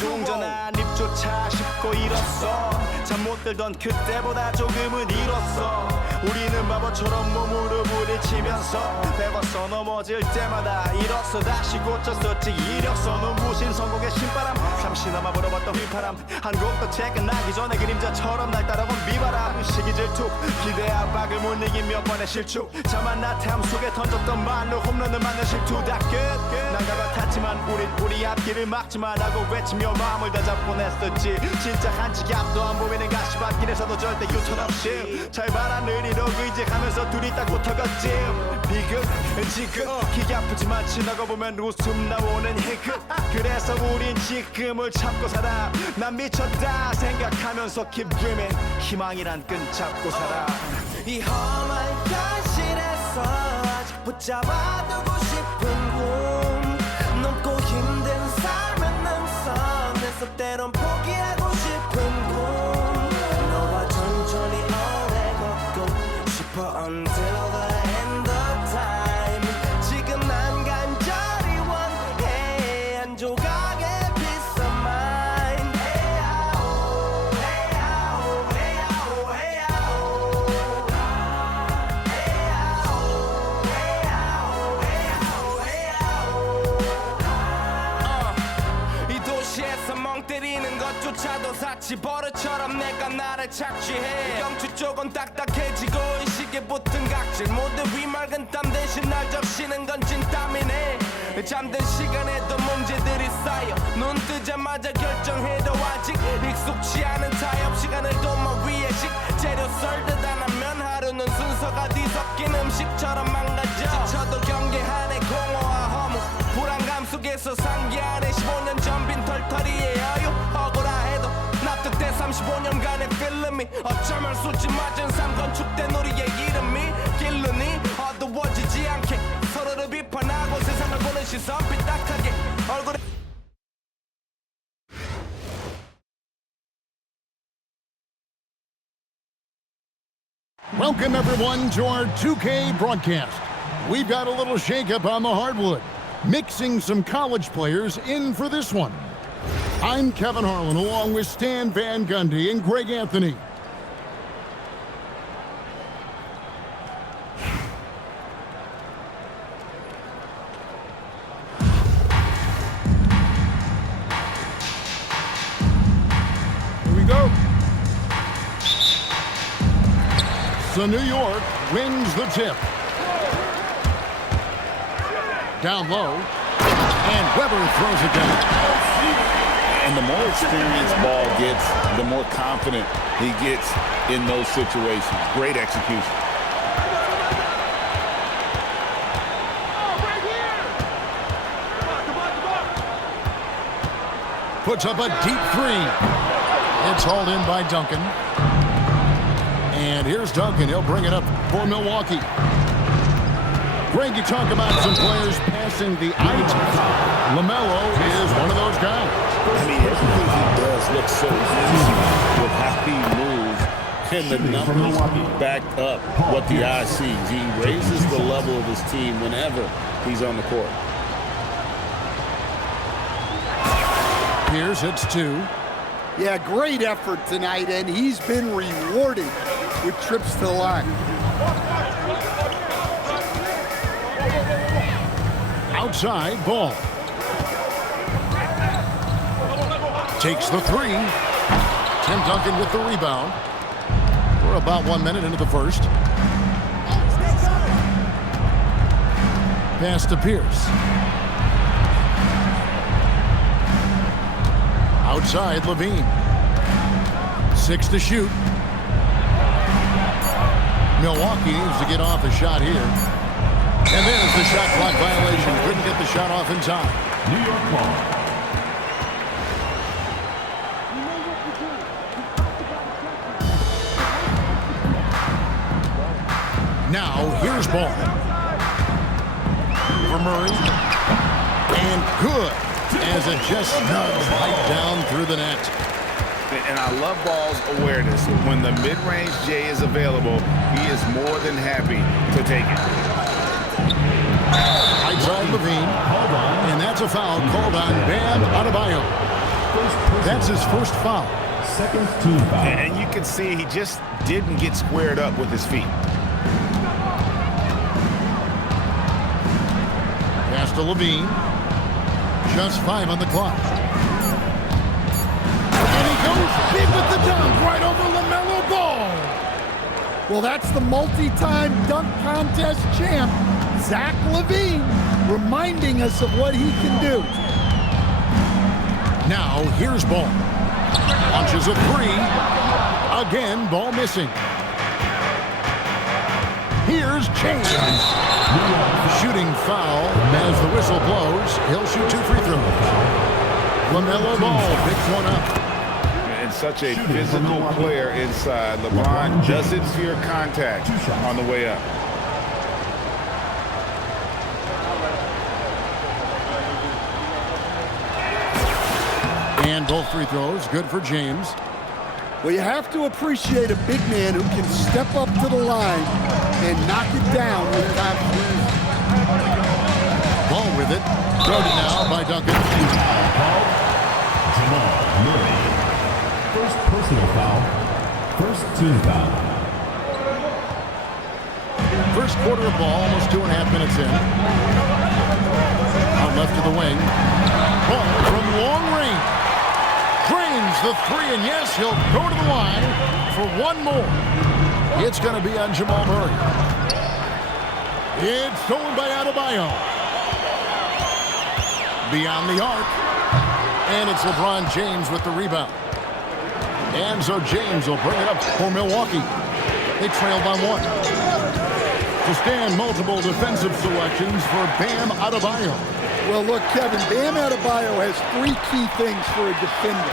동전한 입조차 쉽고 잃었어. 잠 못 들던 그때보다 조금은 잃었어. 우리는 바보처럼 몸으로 부딪히면서 배웠어. 넘어질 때마다 잃었어. 다시 고쳤었지. 이력서 눈부신 성공의 신바람. 잠시나마 불어봤던 휘파람. 한 곡도 퇴근하기 전에 그림자처럼 날 따라온 비바람. 시기 질투 기대 압박을 못 이긴 몇 번의 실축. 자만 나태함 속에 던졌던 말로 홈런을 맞는 실투. 다 끝 난가 같았지만 우리 앞길을 막지 말라고 외치며 마음을 다잡곤 했었지. 진짜 한치 앞도 안 보이는 가시밭길에서도 절대 유턴 없이 잘 바라느리로 의지하면서 둘이 딱 붙어갔지. 비극 지금 기가 아프지만 지나고 보면 웃음 나오는 희극. 그래서 우린 지금을 참고 살아. 난 미쳤다 생각하면서 keep dreaming. 희망이란 끈 잡고 살아. 이 험한 현실에서 아직 붙잡아두고 싶은 꿈. 넘고 힘든 삶의 능선에서 때론 포기하고 싶은 꿈. 너와 천천히 오래 걷고 싶어 until the end of time. 지금 난 간절히 원해 한 조각의 peace of mind. 헤야오 헤야오 헤야오 헤야오 이 도시에서 멍 때리는 것조차도 사치 버릇처럼 내가 나를 착취해. 경추 쪽은 딱딱해지고 의식에 붙은 각질. 모두 위맑은 땀 대신 날 적시는 건 진땀이네. 잠든 시간에도 문제들이 쌓여 눈 뜨자마자 결정해도 아직 익숙치 않은 타협. 시간을 도모 위에 식재료 썰듯 안 하면 하루는 순서가 뒤섞인 음식처럼 망가져. 지쳐도 경계하네 공허와 허무. 불안감 속에서 상기하네 15년 전 빈 털터리의 여유. 억울해도 납득돼 35년간의 필름이 어쩌면 수치 맞은 삶 건축된 우리의 이름이 길르니 어두워지지 않게 서로를 비판하고 세상을 보는 시선 삐딱하게 얼굴에. Welcome everyone to our 2K broadcast. We've got a little shakeup on the hardwood, mixing some college players in for this one. I'm Kevin Harlan along with Stan Van Gundy and Greg Anthony. Here we go. So New York wins the tip. Down low, and Weber throws it down. And the more experienced ball gets, the more confident he gets in those situations. Great execution. Puts up a deep three. It's hauled in by Duncan. And here's Duncan. He'll bring it up for Milwaukee. Greg, you talk about some players passing the eye test. LaMelo is one of those guys. I mean, everything he does looks so easy with how he moves, and the numbers back up what the eye sees. He raises the level of his team whenever he's on the court. Pierce hits two. Yeah, great effort tonight, and he's been rewarded with trips to the line. Outside ball. Takes the three. Tim Duncan with the rebound. We're about 1 minute into the first. Pass to Pierce. Outside Levine. 6 to shoot. Milwaukee needs to get off a shot here. And there's the shot clock violation. Couldn't get the shot off in time. New York ball. Now, here's ball. For Murray. And good. As it just snugs right down through the net. And I love Ball's awareness. When the mid-range J is available, he is more than happy to take it. Right outside Levine. And that's a foul called on Bam Adebayo. That's his first foul. Second team foul. And you can see he just didn't get squared up with his feet. Pass to Levine. Just 5 on the clock. And he goes big with the dunk right over LaMelo Ball. Well, that's the multi-time dunk contest champ, Zach LaVine, reminding us of what he can do. Now, here's Ball. Launches a 3. Again, Ball missing. Here's James. Shooting foul as the whistle blows. He'll shoot 2 free throws. LaMelo Ball picks one up. And such a physical player inside. LeBron doesn't fear contact on the way up. And both free throws, good for James. Well, you have to appreciate a big man who can step up to the line and knock it down with confidence. Ball with it. Guarded now by Duncan. Jamal Murray. First personal foul. First team foul. First quarter of ball, almost 2.5 minutes in. Out left to the wing. Ball from long range. Drains the 3, and yes, he'll go to the line for one more. It's going to be on Jamal Murray. It's stolen by Adebayo. Beyond the arc. And it's LeBron James with the rebound. And so James will bring it up for Milwaukee. They trail by 1. To stand, multiple defensive selections for Bam Adebayo. Well, look, Kevin, Bam Adebayo has 3 key things for a defender,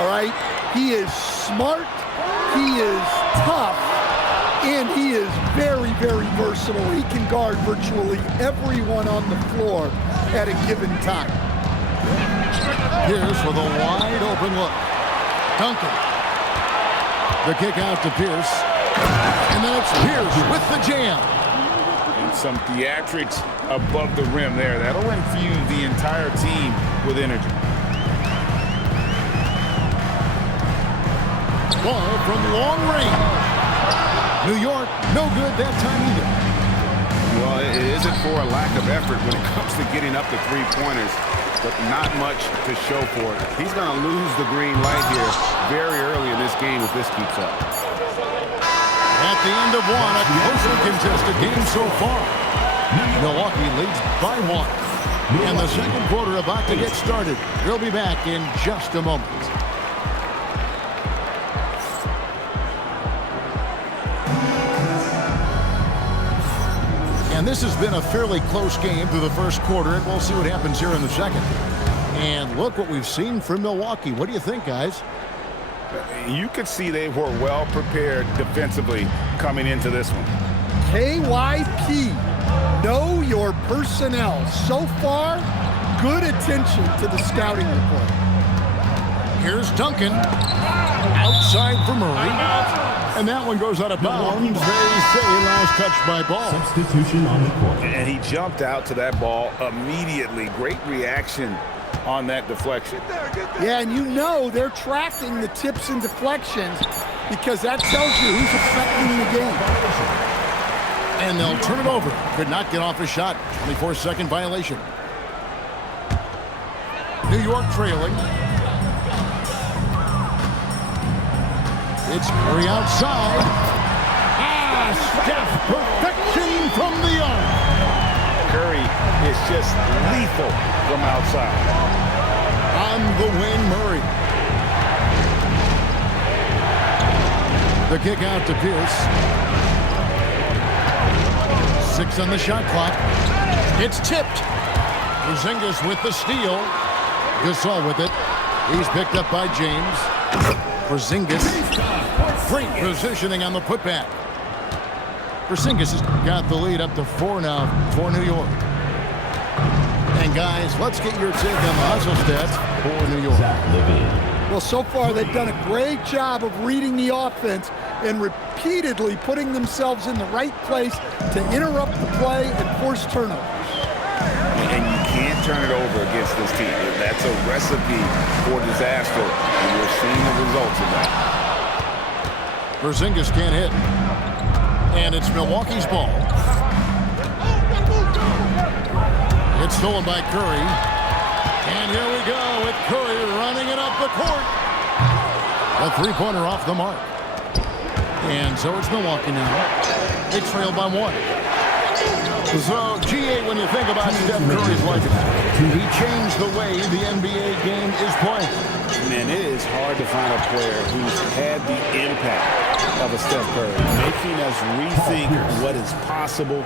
all right? He is smart, he is tough, and he is very, very versatile. He can guard virtually everyone on the floor at a given time. Pierce with a wide open look. Duncan. The kick out to Pierce. And then it's Pierce with the jam. And some theatrics above the rim there. That'll infuse the entire team with energy. Ball from long range. New York, no good that time either. Well, it isn't for a lack of effort when it comes to getting up the 3-pointers, but not much to show for it. He's going to lose the green light here very early in this game if this keeps up. At the end of 1, a closely contested game so far. Milwaukee leads by 1. And the second quarter about to get started. We'll be back in just a moment. And this has been a fairly close game through the first quarter, and we'll see what happens here in the second. And look what we've seen from Milwaukee. What do you think, guys? You could see they were well prepared defensively coming into this one. KYP, know your personnel. So far, good attention to the scouting report. Here's Duncan. Outside for Murray. And that one goes out of bounds. They say last touch by Ball. Substitution on the court. And he jumped out to that ball immediately. Great reaction on that deflection. Yeah, and you know they're tracking the tips and deflections because that tells you who's affecting the game. And they'll turn it over. Could not get off a shot. 24-second violation. New York trailing. It's Curry outside. Steph, perfection from the arc. Curry is just lethal from outside. On the wing, Murray. The kick out to Pierce. 6 on the shot clock. It's tipped. Porzingis with the steal. Gasol with it. He's picked up by James. Porzingis. Great positioning on the putback. Porzingis has got the lead up to 4 now for New York. And guys, let's get your take on the hustle stats for New York. Well, so far they've done a great job of reading the offense and repeatedly putting themselves in the right place to interrupt the play and force turnovers. turn it over against this team. That's a recipe for disaster, and we're seeing the results of that. Porzingis can't hit. And it's Milwaukee's ball. It's stolen by Curry. And here we go with Curry running it up the court. A three-pointer off the mark. And so it's Milwaukee now. They trail by 1. So, GA, when you think about Steph Curry's legacy, he changed the way the NBA game is played. Man, it is hard to find a player who's had the impact of a Steph Curry, making us rethink what is possible.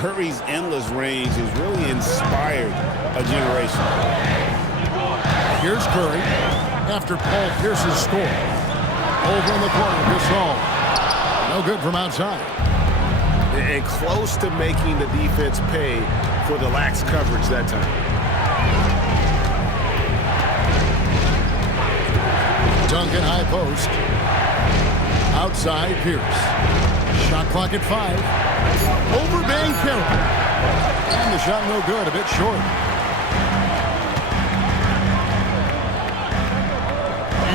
Curry's endless range has really inspired a generation. Here's Curry after Paul Pierce's score. Over in the corner, Gasol. No good from outside. And close to making the defense pay for the lax coverage that time. Duncan high post. Outside Pierce. Shot clock at 5. Over Banchero. And the shot no good, a bit short.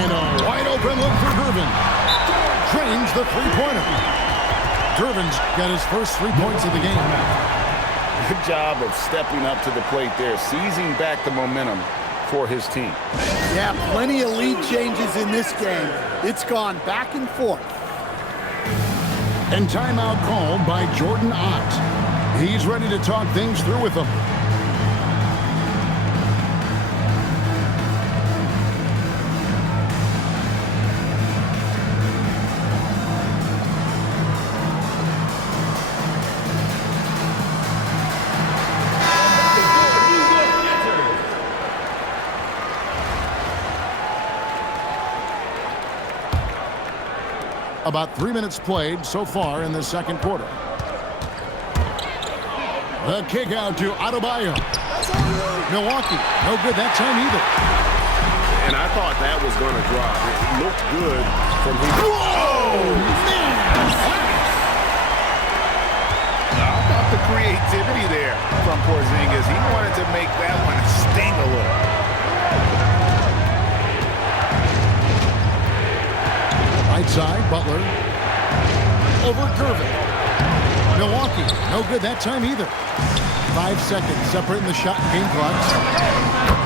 And a wide open look for Durbin. Drains the three-pointer. Durbin's got his first 3 points of the game. Good job of stepping up to the plate there, seizing back the momentum for his team. Yeah, plenty of lead changes in this game. It's gone back and forth. And timeout called by Jordan Ott. He's ready to talk things through with them. About 3 minutes played so far in the second quarter. The kick out to Adebayo. Milwaukee, no good that time either. And I thought that was going to drop. It looked good from him. Whoa, man! How about the creativity there from Porzingis? He wanted to make that one sting a little. Right side, Butler. Over Durbin. Milwaukee, no good that time either. 5 seconds separating the shot and game clocks.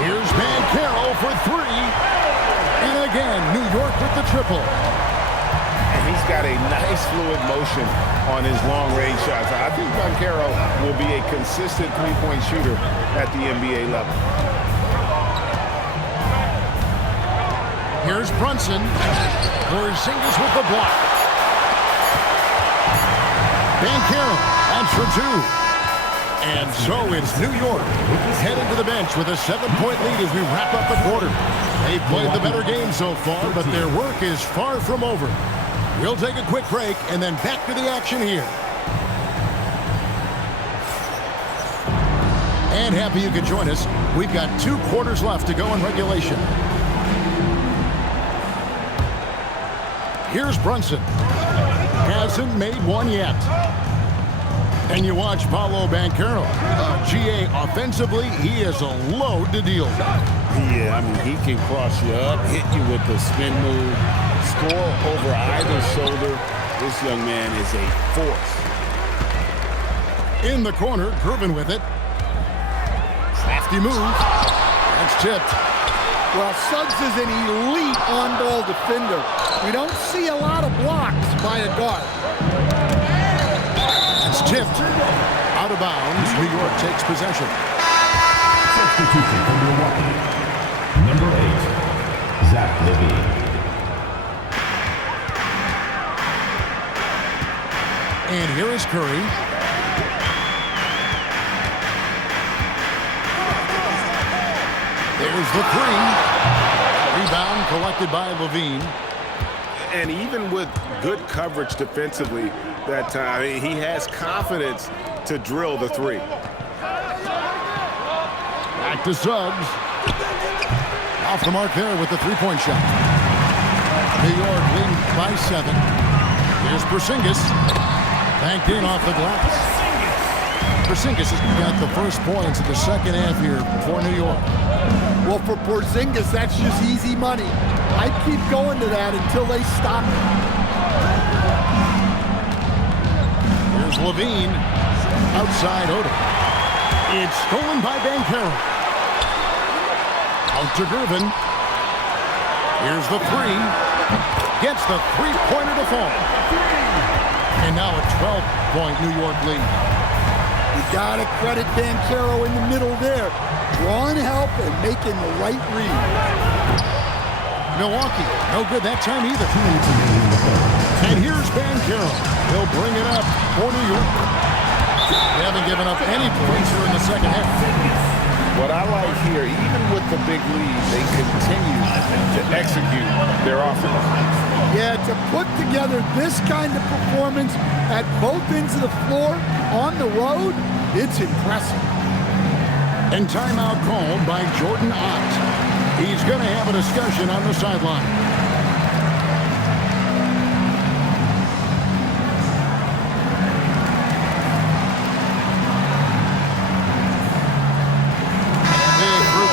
Here's Banchero for 3. And again, New York with the triple. And he's got a nice fluid motion on his long-range shots. I think Banchero will be a consistent three-point shooter at the NBA level. Here's Brunson. Porzingis with the block. Banchero, that's for 2. And so it's New York headed to the bench with a 7-point lead as we wrap up the quarter. They've played the better game so far, but their work is far from over. We'll take a quick break and then back to the action here. And happy you could join us. We've got 2 quarters left to go in regulation. Here's Brunson. Hasn't made one yet. And you watch Paolo Banchero. GA, offensively, he is a load to deal with. Yeah, I mean, he can cross you up, hit you with the spin move, score over either shoulder. This young man is a force. In the corner, Durbin with it. Crafty move. That's tipped. Well, Suggs is an elite on-ball defender. We don't see a lot of blocks by a guard. It's tipped. Out of bounds. New York takes possession. Substitution for Milwaukee. Number 8, Zach LaVine. And here is Curry. There's the 3. Rebound collected by LaVine. And even with good coverage defensively that time, he has confidence to drill the 3. Back to Suggs. Off the mark there with the 3-point shot. New York leading by 7. Here's Porzingis. Banked in off the glass. Porzingis has got the first points of the second half here for New York. Well, for Porzingis, that's just easy money. I keep going to that until they stop it. Here's Levine. Outside Odom. It's stolen by Bankero. Out to Gervin. Here's the three. Gets the three-pointer to fall. And now a 12-point New York lead. You got to credit Bankero in the middle there. Drawing help and making the right read. Milwaukee, no good that time either. And here's Bankero. He'll bring it up for New York. They haven't given up any points here in the second half. What I like here, even with the big lead, they continue to execute their offense. Yeah, to put together this kind of performance at both ends of the floor on the road, it's impressive. And timeout called by Jordan Ott. He's going to have a discussion on the sideline.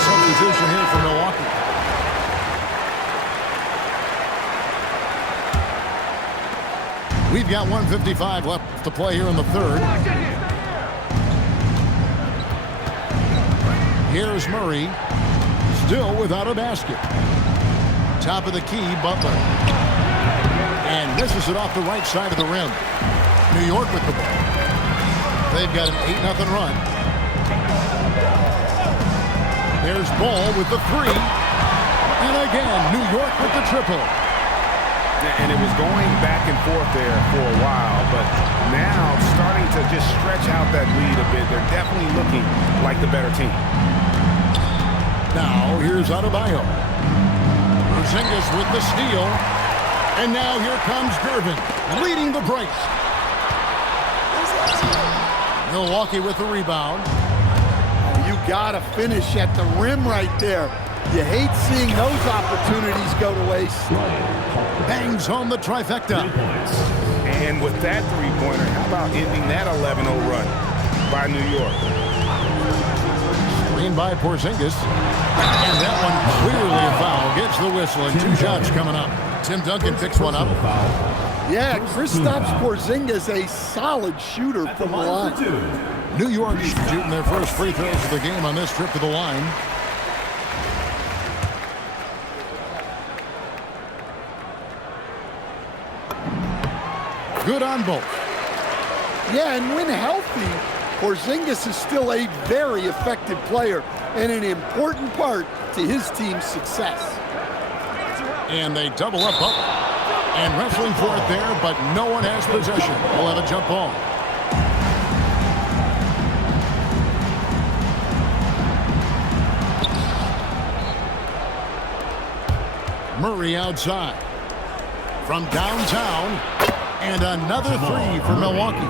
Substitution here for Milwaukee. We've got 1:55 left to play here in the third. Here's Murray, still without a basket. Top of the key, Butler. And misses it off the right side of the rim. New York with the ball. They've got an 8-0 run. There's Ball with the three. And again, New York with the triple. And it was going back and forth there for a while, but now starting to just stretch out that lead a bit. They're definitely looking like the better team. Now, here's Adebayo. Porzingis with the steal. And now here comes Gervin, leading the break. Milwaukee with the rebound. You got to finish at the rim right there. You hate seeing those opportunities go to waste. Bangs home the trifecta. And with that three-pointer, how about ending that 11-0 run by New York? Screen by Porzingis. And that one clearly a foul. Gets the whistle and 2 shots coming up. Tim Duncan picks one up. Yeah, Kristaps Porzingis, a solid shooter from the line. New York shooting their first free throws of the game on this trip to the line. Good on both. Yeah, and when healthy, Porzingis is still a very effective player and an important part to his team's success. And they double up Butler. And wrestling for it there, but no one has possession. We'll have a jump ball. Murray outside. From downtown. And another three for Milwaukee.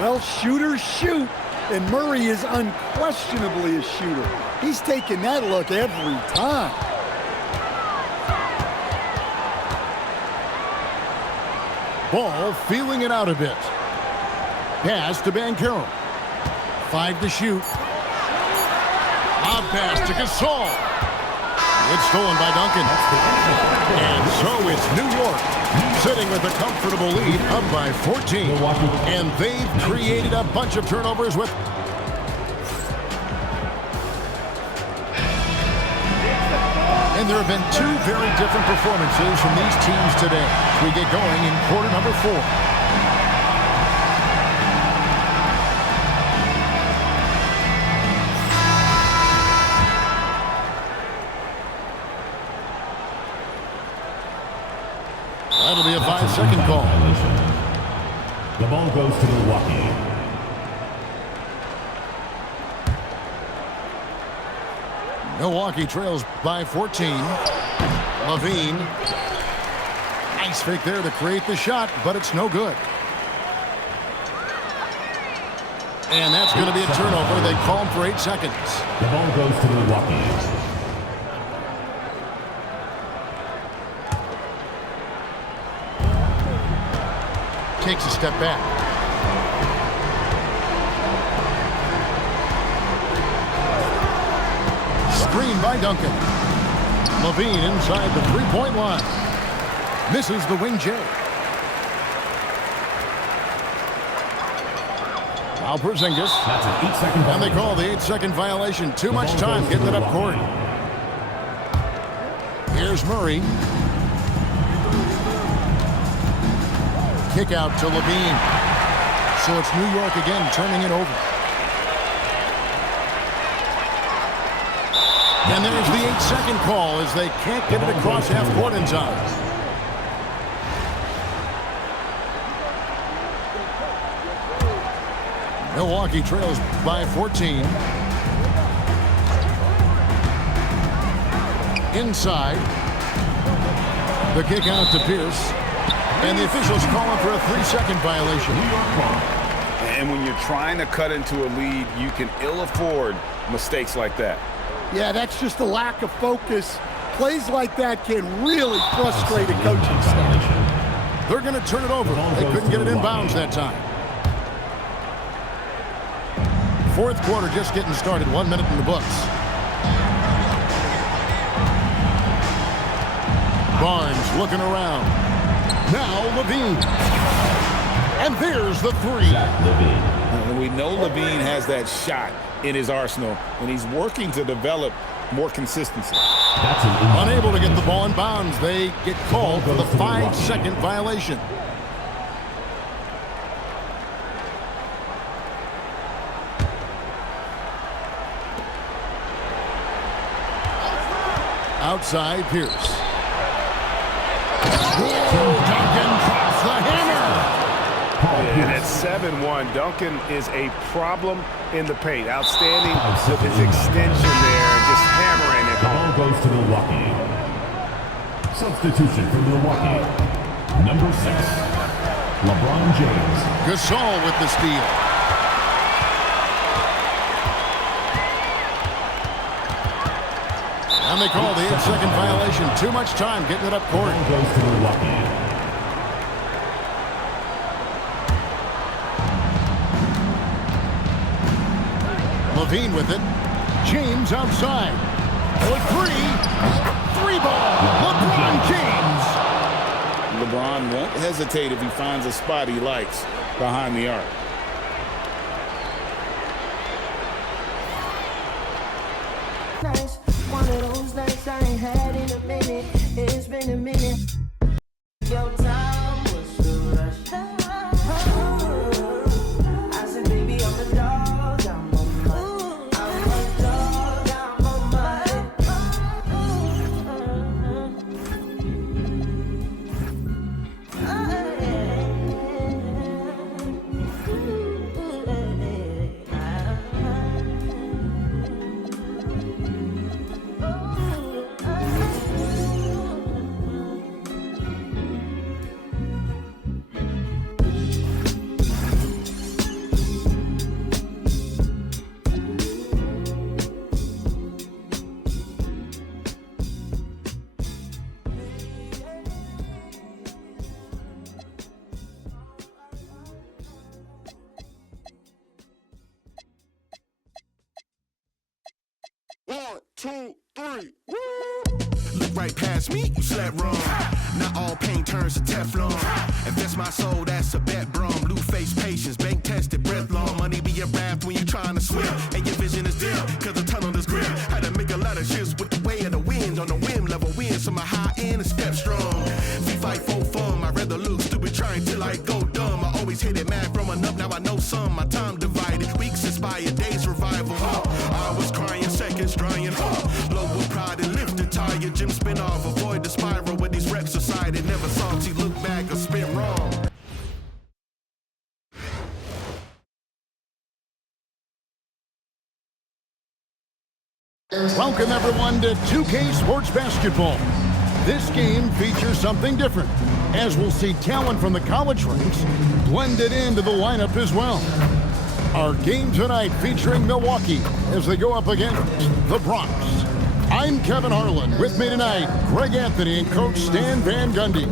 Well, shooters shoot, and Murray is unquestionably a shooter. He's taking that look every time. Ball feeling it out a bit. Pass to Bankero. 5 to shoot. Lob pass to Gasol. It's stolen by Duncan. And so it's New York sitting with a comfortable lead up by 14. And they've created a bunch of turnovers with... And there have been 2 very different performances from these teams today. We get going in quarter number 4. That'll be a 5-second call. The ball goes to Milwaukee. Milwaukee trails by 14. Levine. Nice fake there to create the shot, but it's no good. And that's going to be a turnover. They call him for 8 seconds. The ball goes to Milwaukee. Takes a step back. Screen by Duncan. Levine inside the three-point line. Misses the wing J. Now Porzingis. That's an 8-second And they violation. call the 8-second violation. Too much time getting it up court. Here's Murray. Kick out to Levine. So it's New York again turning it over. And there's the 8-second call as they can't get it across half court in time. Milwaukee trails by 14. Inside. The kick out to Pierce. And the officials calling for a 3-second violation. And when you're trying to cut into a lead, you can ill afford mistakes like that. Yeah, that's just a lack of focus. Plays like that can really frustrate a coaching staff. They're going to turn it over. They couldn't get it in bounds that time. Fourth quarter just getting started. 1 minute in the books. Barnes looking around. Now Levine. And there's the three. And we know Levine has that shot in his arsenal, and he's working to develop more consistency. That's an Unable to get the ball in bounds. They get called for the 5-second violation. Outside Pierce. Duncan drops the hammer. And at 7-1, Duncan is a problem in the paint. Outstanding with his extension there and just hammering it The home. ball goes to Milwaukee. Substitution for Milwaukee. Number 6, LeBron James. Gasol with the steal. And they call the 8-second violation. Too much time getting it up The court. ball goes to Milwaukee. Levine with it. James outside. For three. Three ball. LeBron James. LeBron won't hesitate if he finds a spot he likes behind the arc. Nice. One of those nights I ain't had in a minute. It's been a minute. Your time was to rush. I said, baby, I'm a dog. I'm a mutt. I'm a dog. I'm a One, two, three. Look right past me, you slept wrong. Not all paint turns to Teflon. Invest my soul, that's a bet, bro. Blue face patience, bank tested, breath long. Money be a raft when you trying to swim. And your vision is dim, cause the tunnel is grim. Had to make a lot of shifts with the way of the wind. On the whim, level win, so my high end is step strong. We fight for fun, I'd rather look stupid trying till I go dumb. I always hit it mad growing up, now I know some. My time divided, weeks inspired, days revival. I was crying, seconds drying. Low with pride and lifted tire, Jim spin off, avoid the spiral with these reps aside. And never salty, look back or spin wrong. Welcome everyone to 2K Sports Basketball. This game features something different, as we'll see talent from the college ranks blended into the lineup as well. Our game tonight featuring Milwaukee as they go up against the Bronx. I'm Kevin Harlan. With me tonight, Greg Anthony and Coach Stan Van Gundy.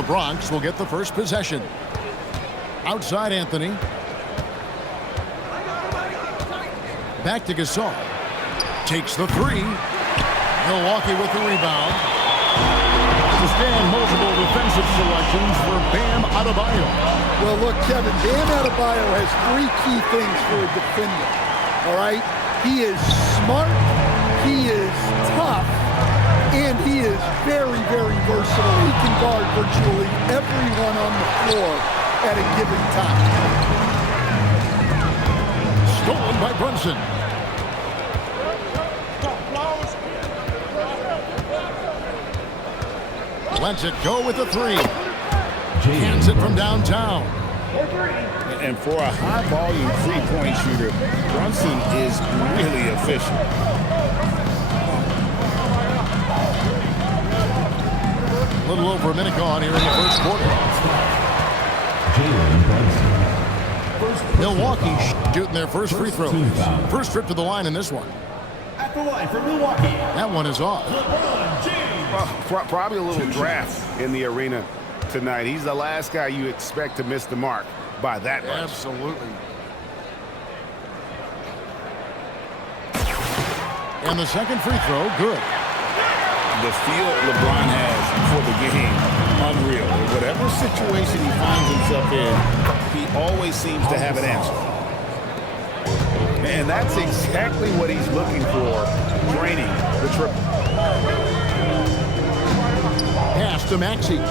the Bronx will get the first possession. Outside Anthony. Back to Gasol. Takes the three. Milwaukee with the rebound. To stand multiple defensive selections for Bam Adebayo. Well, look, Kevin, Bam Adebayo has three key things for a defender, all right? He is smart, he is tough, and he is very, very versatile. He can guard virtually everyone on the floor at a given time. Stolen by Brunson. Lets it go with the three. Hands it from downtown. And for a high-volume three-point shooter, Brunson is really efficient. A little over a minute gone here in the first quarter. Milwaukee shooting their first free throw. First trip to the line in this one. At the line for Milwaukee. That one is off. LeBron James. Probably a little draft in the arena tonight. He's the last guy you expect to miss the mark by that much. Absolutely. And the second free throw, good. The feel LeBron has for the game, unreal. Whatever situation he finds himself in, he always seems to have an answer. And that's exactly what he's looking for, draining the triple. Pass to Maxey. And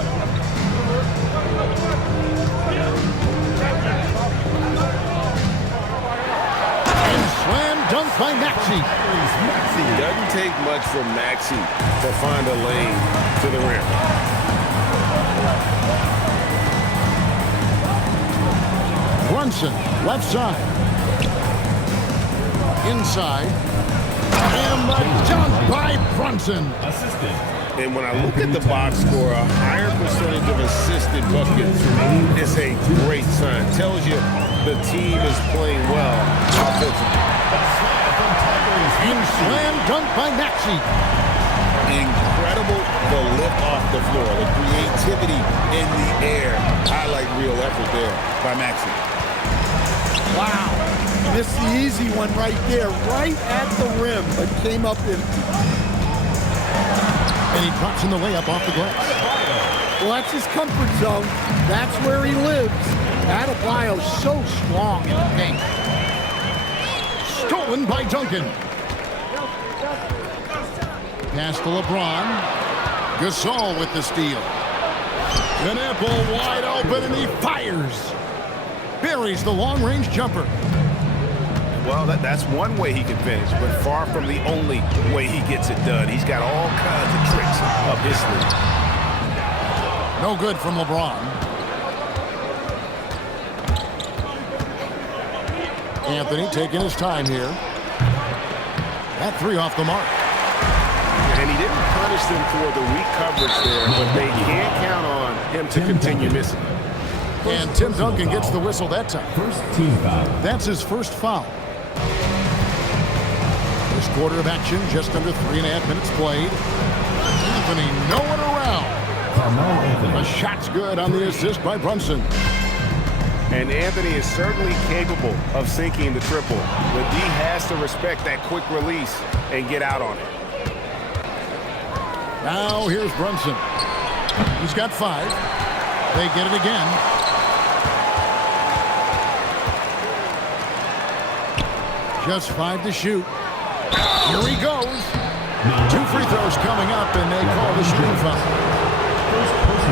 slam dunk by Maxey. Doesn't take much for Maxey to find a lane to the rim. Brunson, left side. Inside. And the dunk by Brunson. Assistant. And when I look at the box score, a higher percentage of assisted buckets is a great sign. Tells you the team is playing well offensively. And slam dunk by Maxey. Incredible the lift off the floor, the creativity in the air. Highlight real effort there by Maxey. Wow. Missed the easy one right there, right at the rim, but came up empty. And he drops in the layup off the glass. Well, that's his comfort zone. That's where he lives. Adebayo's so strong in the paint. Stolen by Duncan. Pass to LeBron. Gasol with the steal. An apple wide open and he fires. Buries the long-range jumper. Well, that's one way he can finish, but far from the only way he gets it done. He's got all kinds of tricks up his sleeve. No good from LeBron. Anthony taking his time here. That three off the mark. And he didn't punish them for the weak coverage there, but they can't count on him to continue missing. And Tim Duncan gets the whistle that time. First team foul. That's his first foul. First quarter of action, just under 3.5 minutes played. Anthony nowhere around. Carmelo The Anthony. shot's good on the assist by Brunson. And Anthony is certainly capable of sinking the triple, but D has to respect that quick release and get out on it. Now here's Brunson. He's got 5. They get it again. Just 5 to shoot. Here he goes. 2 free throws coming up, and they call the shooting foul.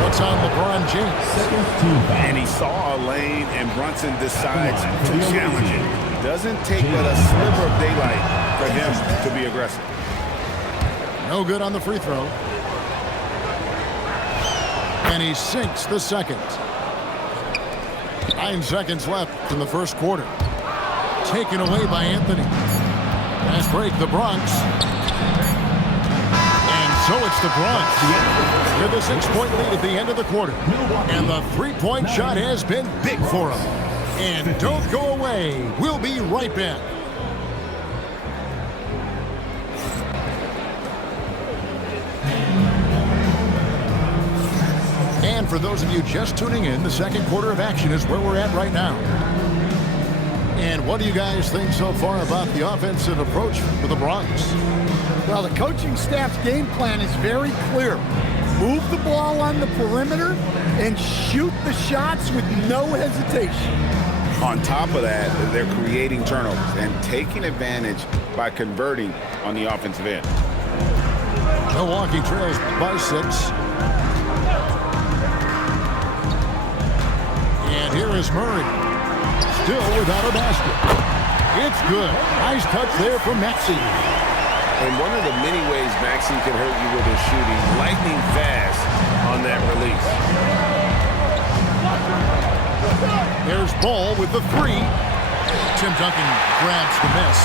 What's on LeBron James? Second team foul. And he saw a lane, and Brunson decides to challenge it. Doesn't take but a sliver of daylight for him to be aggressive. No good on the free throw. And he sinks the second. 9 seconds left in the first quarter. Taken away by Anthony. Fast break, the Bronx. And so it's the Bronx with a 6-point lead at the end of the quarter. And the three-point shot has been big for him. And don't go away. We'll be right back. And And for those of you just tuning in, the second quarter of action is where we're at right now. And what do you guys think so far about the offensive approach for the Bronx? Well, the coaching staff's game plan is very clear. Move the ball on the perimeter and shoot the shots with no hesitation. On top of that, they're creating turnovers and taking advantage by converting on the offensive end. Milwaukee trails by 6. And here is Murray. Still without a basket. It's good. Nice touch there from Maxey. And one of the many ways Maxey can hurt you with his shooting, lightning fast on that release. There's Ball with the 3. Tim Duncan grabs the miss.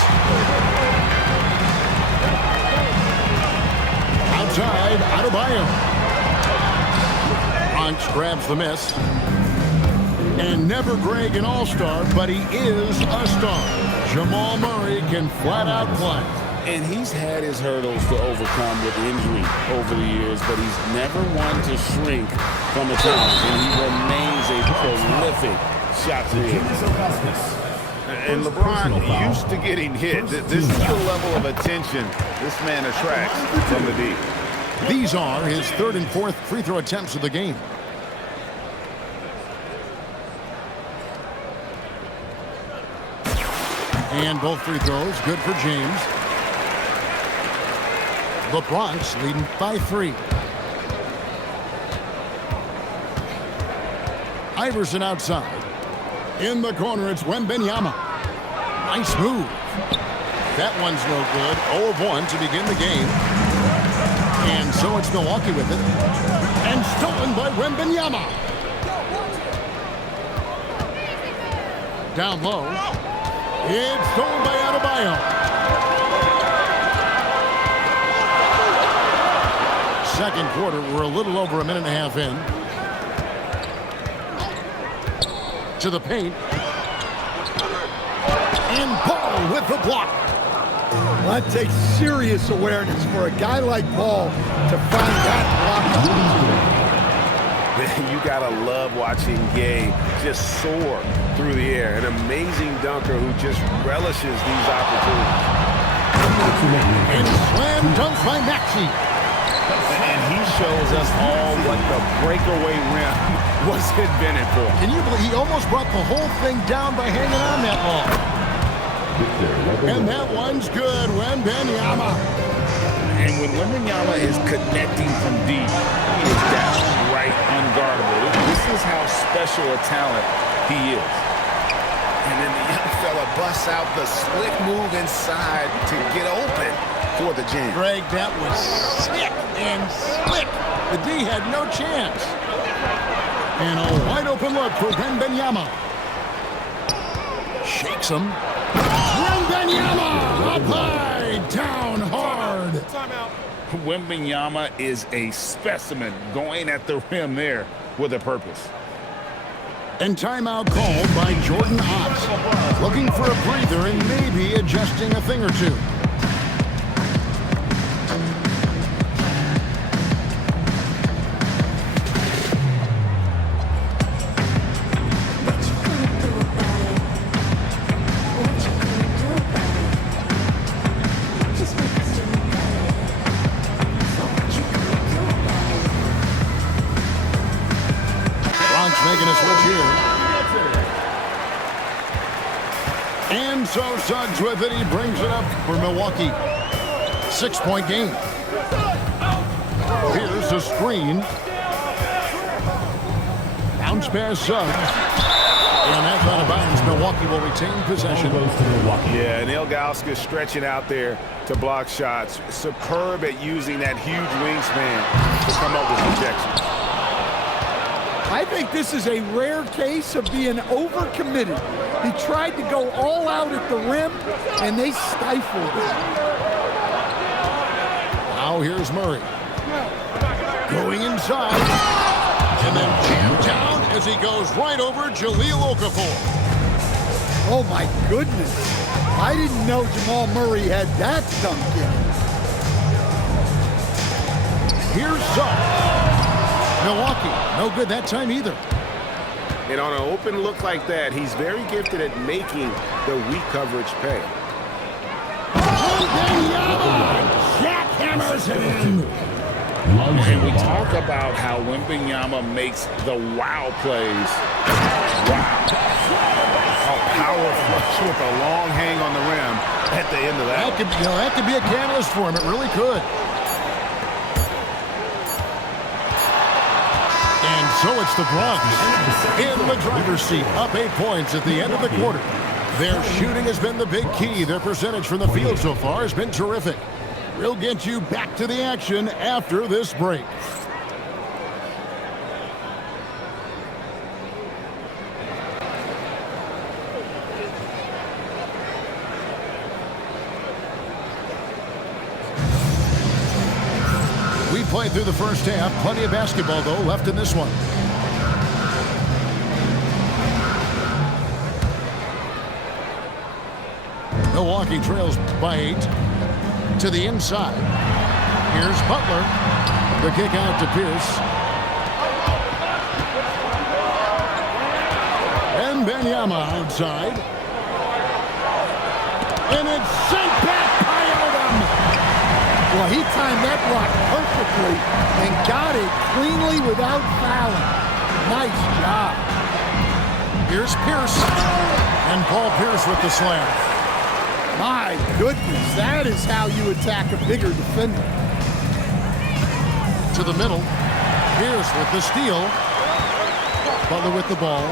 Outside, Adebayo. Bronx grabs the miss. And never Greg an all-star, but he is a star. Jamal Murray can flat out play. And he's had his hurdles to overcome with injury over the years, but he's never one to shrink from a challenge, and he remains a prolific shot creator. And LeBron used to getting hit. This is the level of attention this man attracts from the D. These are his 3rd and 4th free throw attempts of the game. And both free throws good for James. The Bronx leading by 3. Iverson outside. In the corner, it's Wembanyama. Nice move. That one's no good. 0 of 1 to begin the game. And so it's Milwaukee with it. And stolen by Wembanyama. Down low. It's stolen by Adebayo. Second quarter, we're a little over a minute and a half in. To the paint. And Paul with the block. Well, that takes serious awareness for a guy like Paul to find that block. You gotta love watching Gay just soar through the air. An amazing dunker who just relishes these opportunities. And slam dunk by Maxey. And he shows us all what the breakaway rim was invented for. Can you believe he almost brought the whole thing down by hanging on that long? And that one's good. Wembanyama. And when Wembanyama is connecting from deep, he is downright unguardable. This is how special a talent he is. And then the young fella busts out the slick move inside to get open for the jam. Greg, that was sick and slick. The D had no chance. And a wide open look for Wembanyama. Shakes him. Wembanyama up high, down hard. Wembanyama is a specimen going at the rim there with a purpose. And timeout called by Jordan Ott. Looking for a breather and maybe adjusting a thing or two. Making a switch here. And so Suggs with it. He brings it up for Milwaukee. 6-point game. Here's a screen. Bounce pass Suggs. And that's out of bounds. Milwaukee will retain possession. Yeah, and Ilgauskas stretching out there to block shots. Superb at using that huge wingspan to come up with protection. I think this is a rare case of being overcommitted. He tried to go all out at the rim, and they stifled him. Now here's Murray. Going inside. And then jammed down as he goes right over Jahlil Okafor. Oh, my goodness. I didn't know Jamal Murray had that dunk in. Here's Suggs. Milwaukee, no good that time either. And on an open look like that, he's very gifted at making the weak coverage pay. Jackhammers it in. And we talk about how Wembanyama makes the wow plays. Wow. A power flush with a long hang on the rim at the end of that. That could be a catalyst for him. It really could. And so it's the Bronx in the driver's seat, up 8 points at the end of the quarter. Their shooting has been the big key. Their percentage from the field so far has been terrific. We'll get you back to the action after this break. We played through the first half. Plenty of basketball, though, left in this one. Milwaukee trails by 8. To the inside. Here's Butler. The kick out to Pierce. And Wembanyama outside. And it's sent back by Odom. Well, he timed that block perfectly and got it cleanly without fouling. Nice job. Here's Pierce. And Paul Pierce with the slam. My goodness, that is how you attack a bigger defender. To the middle. Pierce with the steal. Butler with the ball.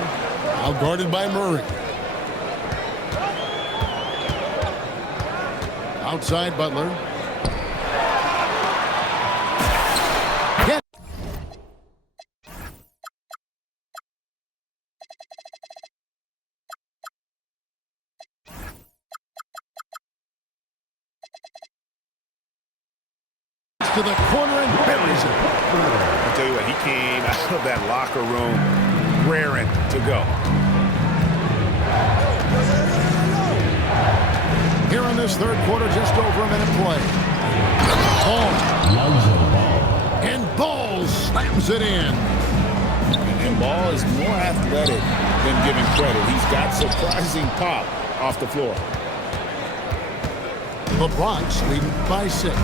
Out guarded by Murray. Outside Butler. To the corner and buries it. I'll tell you what, he came out of that locker room raring to go. Here in this third quarter, just over a minute play. Ball. And Ball slams it in. And Ball is more athletic than given credit. He's got surprising pop off the floor. The Bronx leading by 6.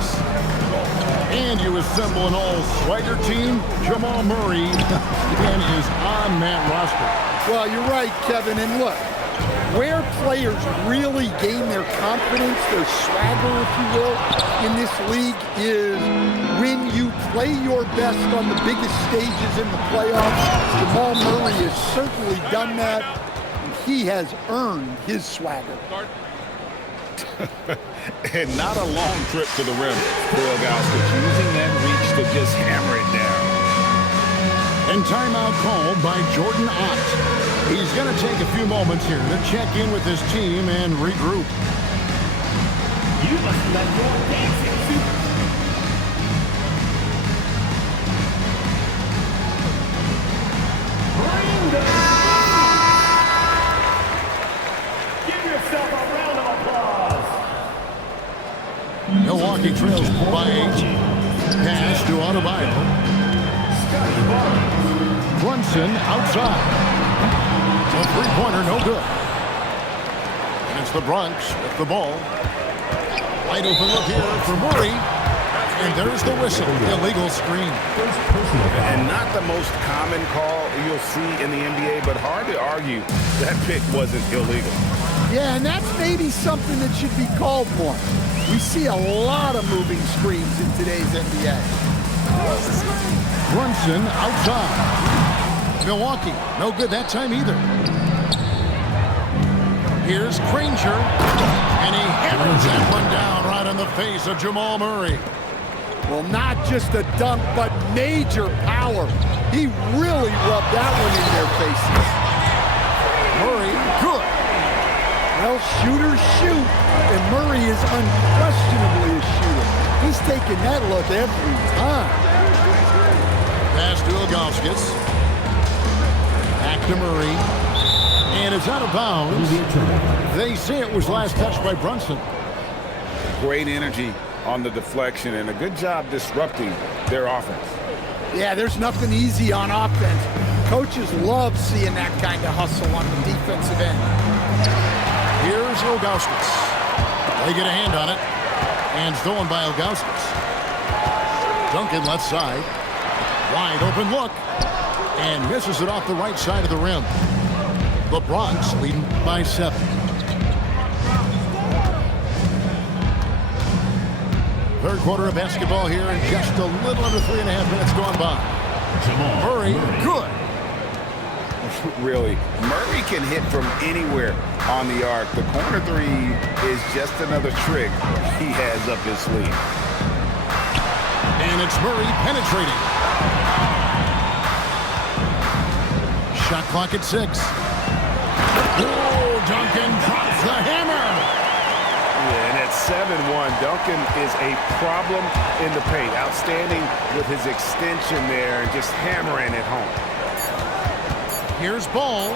And you assemble an all-swagger team. Jamal Murray again is on that roster. Well, you're right, Kevin. And look, where players really gain their confidence, their swagger, if you will, in this league is when you play your best on the biggest stages in the playoffs. Jamal Murray has certainly done that, and he has earned his swagger. And not a long trip to the rim for Ilgauskas, using that reach to just hammer it down. And timeout called by Jordan Ott. He's going to take a few moments here to check in with his team and regroup. You must let your dancing feet. Bring the... Give yourself a round of applause. Milwaukee trails by 8. Pass to Adebayo. Brunson outside. A three-pointer, no good. And it's the Bronx with the ball. Wide open look here for Murray. And there's the whistle. Illegal screen. And not the most common call you'll see in the NBA, but hard to argue that pick wasn't illegal. Yeah, and that's maybe something that should be called more. We see a lot of moving screens in today's NBA. Brunson outside. Milwaukee, no good that time either. Here's Granger, and he hammers that one down right on the face of Jamal Murray. Well, not just a dunk, but major power. He really rubbed that one in their faces. Murray, good. Well, shooters shoot, and Murray is unquestionably a shooter. He's taking that look every time. Pass to Ilgauskas. Back to Murray. And it's out of bounds. They say it was last touched by Brunson. Great energy on the deflection and a good job disrupting their offense. Yeah, there's nothing easy on offense. Coaches love seeing that kind of hustle on the defensive end. Here's Ilgauskas. They get a hand on it. And stolen by Ilgauskas. Duncan left side. Wide open look. And misses it off the right side of the rim. The Bronx leading by 7. Third quarter of basketball here, and just a little under 3.5 minutes gone by. Murray, good. Really, Murray can hit from anywhere on the arc. The corner three is just another trick he has up his sleeve. And it's Murray penetrating. Shot clock at 6. Oh, Duncan drops the hammer. Yeah, and at 7-1, Duncan is a problem in the paint. Outstanding with his extension there and just hammering it home. Here's Ball.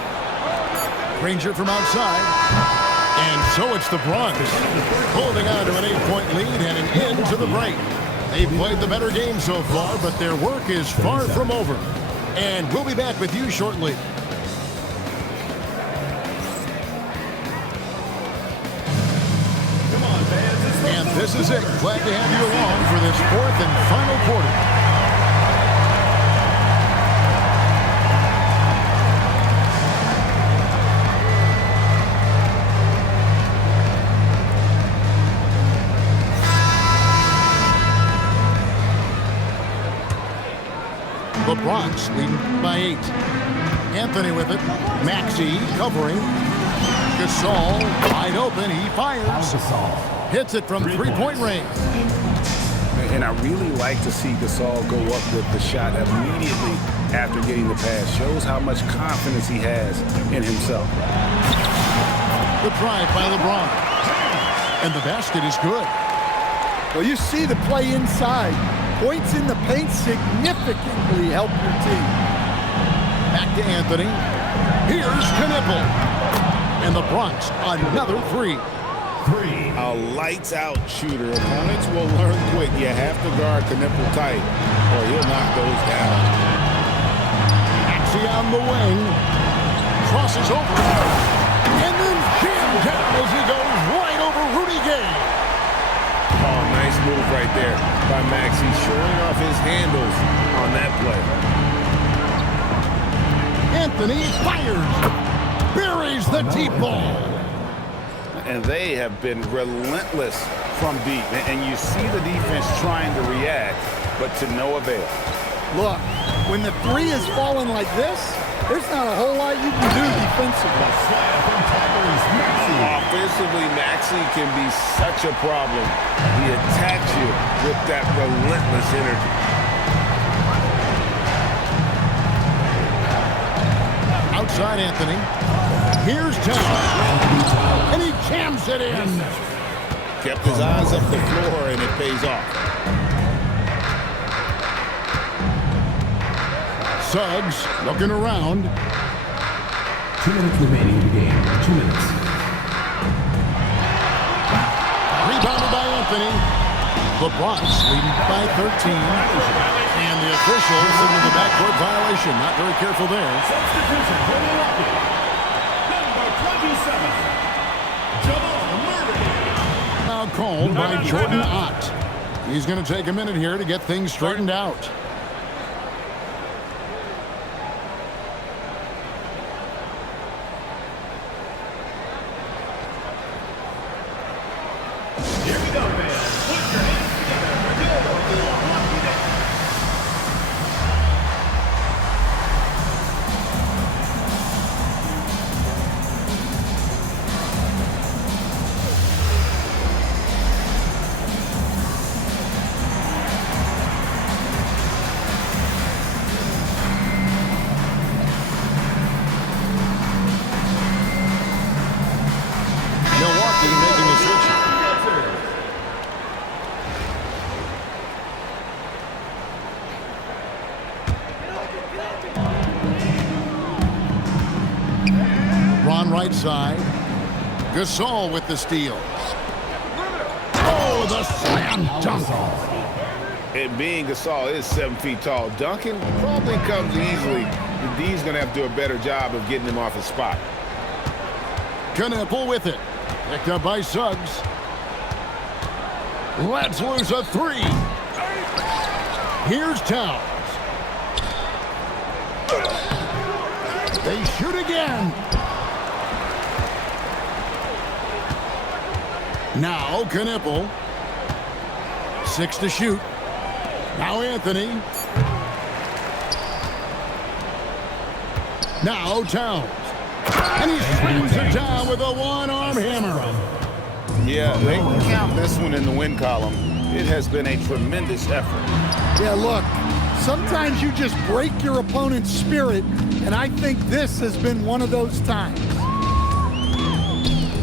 Granger from outside. And so it's the Bronx holding on to an 8-point lead heading into the break. They've played the better game so far, but their work is far from over. And we'll be back with you shortly. And this is it. Glad to have you along for this fourth and final quarter. The Bronx leading by 8. Anthony with it. Maxey covering. Gasol wide open. He fires. Hits it from three-point range. And I really like to see Gasol go up with the shot immediately after getting the pass. Shows how much confidence he has in himself. The drive by LeBron. And the basket is good. Well, you see the play inside. Points in the paint significantly help your team. Back to Anthony. Here's Knipple. And the Bronx, another 3. A lights-out shooter. Opponents will learn quick. You have to guard Knipple tight, or he'll knock those down. Maxey on the wing. Crosses over. And then jammed down as he goes right over Rudy Gay. Oh, nice move right there by Maxey, showing off his handles on that play. Anthony fires. Buries the deep ball. And they have been relentless from deep. And you see the defense trying to react, but to no avail. Look, when the 3 is falling like this, there's not a whole lot you can do defensively. Offensively, Maxey can be such a problem. He attacks you with that relentless energy. Outside Anthony. Here's Taylor. And he jams it in. Kept his eyes up the floor, and it pays off. Suggs looking around. 2 minutes remaining in the game. 2 minutes. Rebounded by Anthony. The Bronx leading by 13. And the officials into the backcourt violation. Not very careful there. Substitution for Milwaukee. Number 27. Jamal Murray. Now called by Jordan Ott. He's going to take a minute here to get things straightened out. Here we go, man. Put your hands together for your Milwaukee Bucks. Milwaukee making a switch. Ron right side. Gasol with the steal. Oh, the slam dunk. And being Gasol is 7 feet tall. Duncan probably comes easily. The D's going to have to do a better job of getting him off his spot. Knipple with it. Picked up by Suggs. Let's lose a 3. Here's Towns. They shoot again. Now Knipple. 6 to shoot. Now Anthony. Now Towns. And he slams it down with a one-arm hammer. Yeah, they count this one in the win column. It has been a tremendous effort. Yeah, look, sometimes you just break your opponent's spirit, and I think this has been one of those times.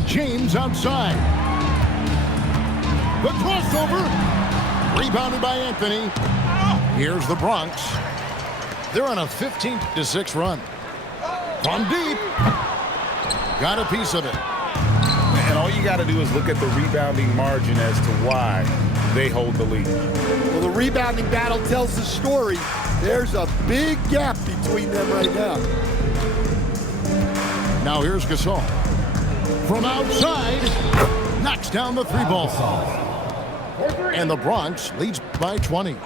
James outside. The crossover. Rebounded by Anthony. Here's the Bronx. They're on a 15-6 run. From deep. Got a piece of it. And all you got to do is look at the rebounding margin as to why they hold the lead. Well, the rebounding battle tells the story. There's a big gap between them right now. Now here's Gasol. From outside. Knocks down the 3 ball. And the Bronx leads by 20.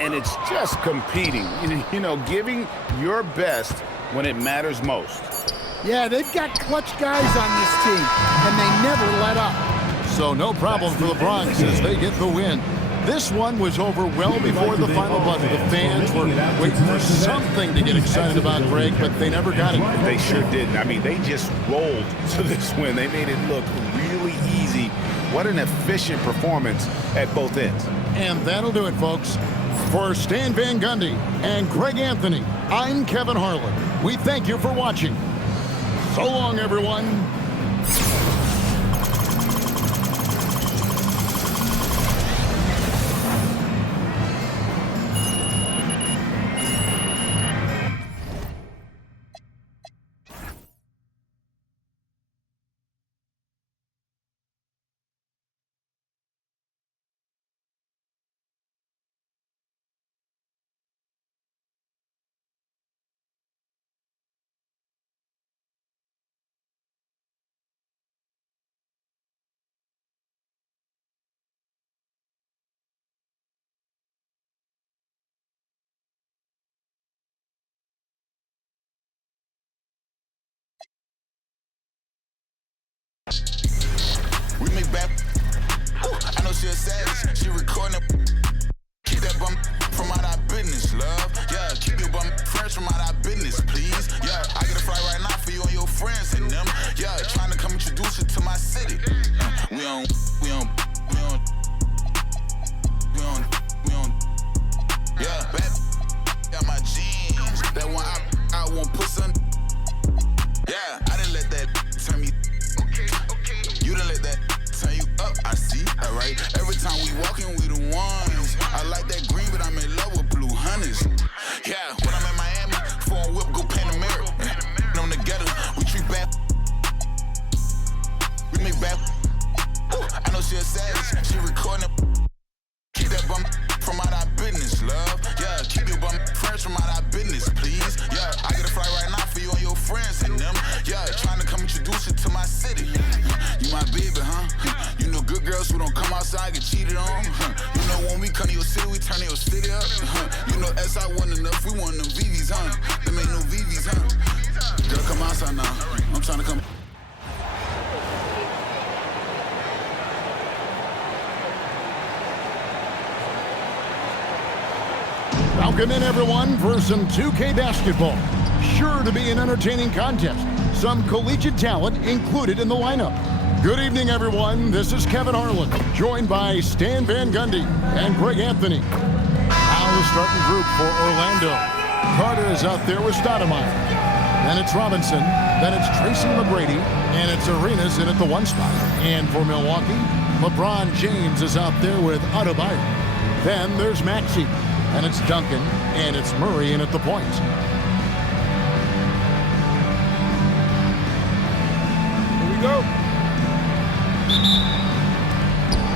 And it's just competing, you know, giving your best when it matters most. Yeah, they've got clutch guys on this team, and they never let up. So no problem for the Bronx as they get the win. This one was over well before the final buzzer. The fans were waiting for something to get excited about, Greg, but they never got it. They sure didn't. I mean, they just rolled to this win. They made it look really easy. What an efficient performance at both ends. And that'll do it, folks. For Stan Van Gundy and Greg Anthony, I'm Kevin Harlan. We thank you for watching. So long, everyone. We make back. Ooh, I know she a savage. She recording it. Keep that bum from out our business, love. Yeah, keep your bum fresh from out our business, please. Yeah, I get a flight right now for you and your friends and them. Yeah, trying to come introduce you to my city. We on. Yeah, back. Got my jeans. That one I won't put some. Yeah, I didn't let that turn me. You done let that turn you up, I see, alright. Every time we walking, we the ones. I like that green, but I'm in love with blue honeys. Yeah, when I'm in Miami, phone whip, go paint a mirror. Them together, we treat bad. We make bad. Ooh, I know she a savage, she recording it. Keep that bum from out our business, love. Yeah, keep your bum fresh from out our business, please. Yeah, I get a flight right now for you and your friends and them. Yeah, trying to come introduce you to my city. You my baby, huh? You know good girls who don't come outside get cheated on. You know when we come to your city, we turn your city up. You know SI wasn't enough, we want them VVs, huh? Them ain't no VVs, huh? Girl, come outside now. I'm trying to come. Welcome in, everyone, for some 2K basketball. Sure to be an entertaining contest. Some collegiate talent included in the lineup. Good evening, everyone. This is Kevin Harlan, joined by Stan Van Gundy and Greg Anthony. Now the starting group for Orlando. Carter is out there with Stoudemire. Then it's Robinson. Then it's Tracy McGrady. And it's Arenas in at the 1 spot. And for Milwaukee, LeBron James is out there with Adebayo. Then there's Maxey. And it's Duncan. And it's Murray in at the point. Here we go.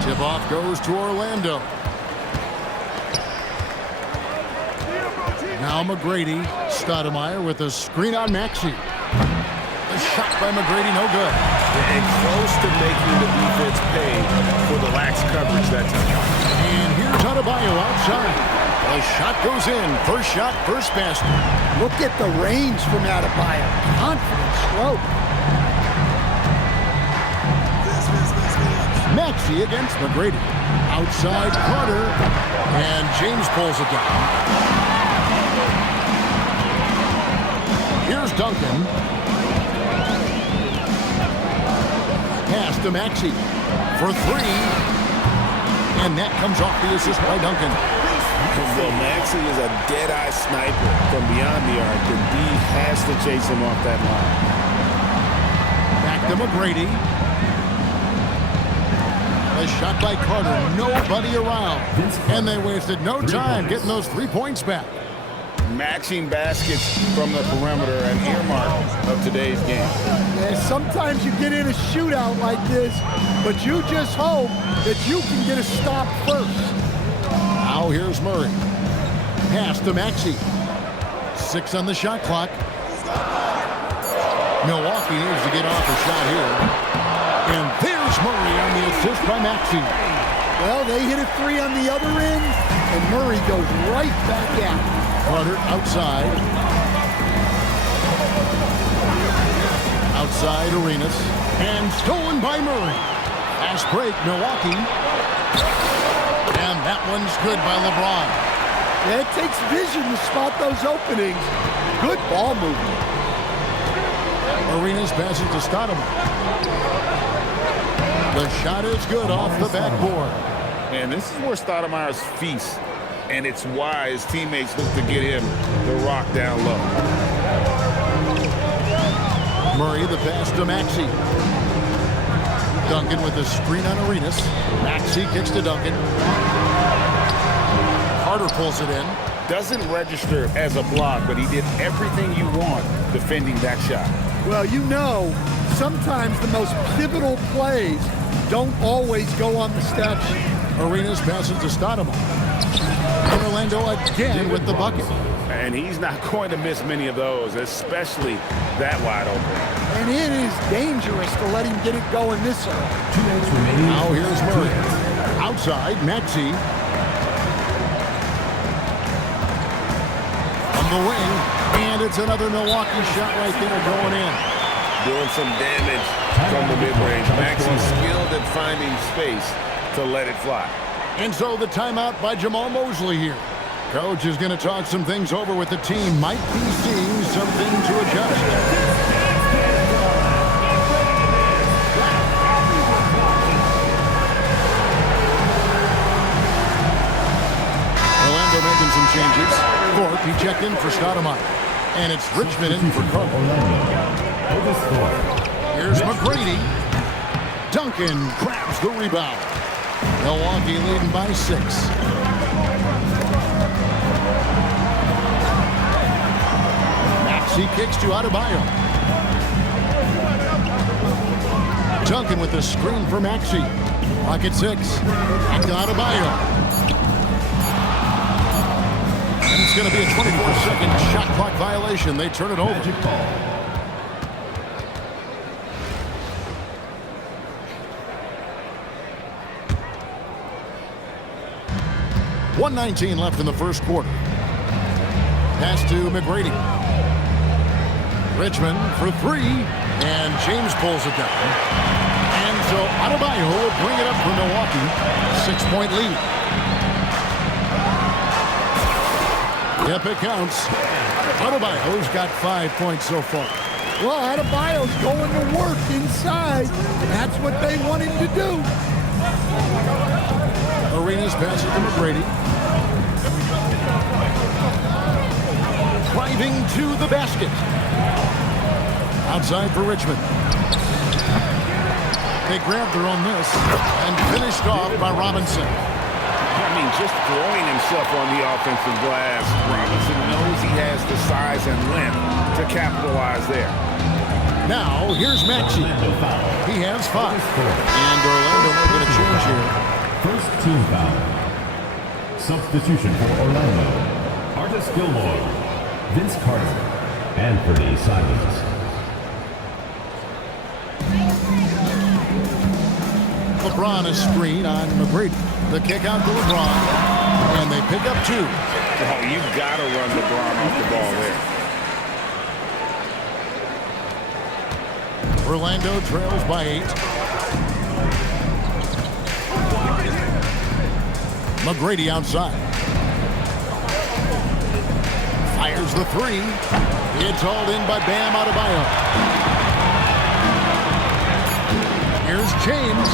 Tip-off goes to Orlando. Now McGrady. Stoudemire with a screen on Maxey. A shot by McGrady, no good. And close to making the defense pay for the lax coverage that time. And here's Adebayo outside. The shot goes in. First shot, first basket. Look at the range from Adebayo. Confident stroke. Maxey against McGrady. Outside Carter. And James pulls it down. Here's Duncan. Pass to Maxey for three. And that comes off the assist by Duncan. Well, Maxey is a dead-eye sniper from beyond the arc, and D has to chase him off that line. Back to McGrady. A shot by Carter. Nobody around. And they wasted no time getting those 3 points back. Matching baskets from the perimeter, an earmark of today's game. Yeah, sometimes you get in a shootout like this, but you just hope that you can get a stop first. Now here's Murray. Pass to Maxey. 6 on the shot clock. Milwaukee needs to get off a shot here. And there's Murray on the assist by Maxey. Well, they hit a 3 on the other end, and Murray goes right back at it. Carter outside. Outside Arenas. And stolen by Murray. Fast break, Milwaukee. And that one's good by LeBron. Yeah, it takes vision to spot those openings. Good ball movement. Arenas passes to Stoudemire. The shot is good off the backboard. And this is where Stoudemire's feast, and it's why his teammates look to get him the rock down low. Murray the pass to Maxey. Duncan with the screen on Arenas. Maxey kicks to Duncan. Carter pulls it in. Doesn't register as a block, but he did everything you want defending that shot. Well, you know, sometimes the most pivotal plays don't always go on the stat sheet. Arenas passes to Stoudemire. And Orlando again with the bucket. And he's not going to miss many of those, especially that wide open. And it is dangerous to let him get it going this early. 2 minutes remaining. Now here's Murray. Outside, Maxey. On the wing. And it's another Milwaukee shot right there going in. Doing some damage from the mid-range. Maxey's skilled at finding space to let it fly. And so the timeout by Jamal Mosley here. Coach is going to talk some things over with the team. Might be seeing something to adjust. Orlando making some changes. Thorpe, he checked in for Stoudemire. And it's Richmond in for Carter. Here's McGrady. Duncan grabs the rebound. Milwaukee leading by 6. Maxey kicks to Adebayo. Duncan with the screen for Maxey. Rocket 6. Back to Adebayo. And it's going to be a 24-second shot clock violation. They turn it over. 1:19 left in the first quarter. Pass to McGrady. Richmond for 3, and James pulls it down. And so Adebayo will bring it up for Milwaukee. 6-point lead. Yep, it counts. Adebayo's got 5 points so far. Well, Adebayo's going to work inside. That's what they want him to do. Arenas passes to McGrady. Driving to the basket. Outside for Richmond. They grabbed her on this and finished off by Robinson. I mean, just throwing himself on the offensive glass. Robinson knows he has the size and length to capitalize there. Now, here's Maxey. He has 5. And Orlando making a change here. First team foul. Substitution for Orlando. Artis Gilmore, Vince Carter, Anthony Simons. LeBron is screen on McGrady. The kick out to LeBron, and they pick up 2. Oh, you got to run LeBron off the ball there. Orlando trails by 8. McGrady outside. Fires the 3. It's hauled in by Bam Adebayo. Here's James.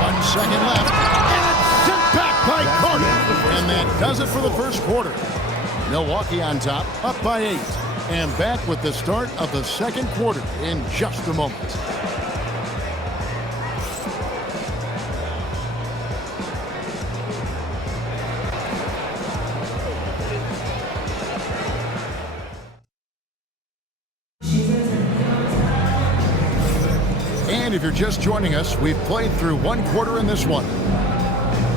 1 second left. And it's sent back by Carter. And that does it for the first quarter. Milwaukee on top, up by 8. And back with the start of the second quarter in just a moment. And if you're just joining us, we've played through 1 quarter in this one.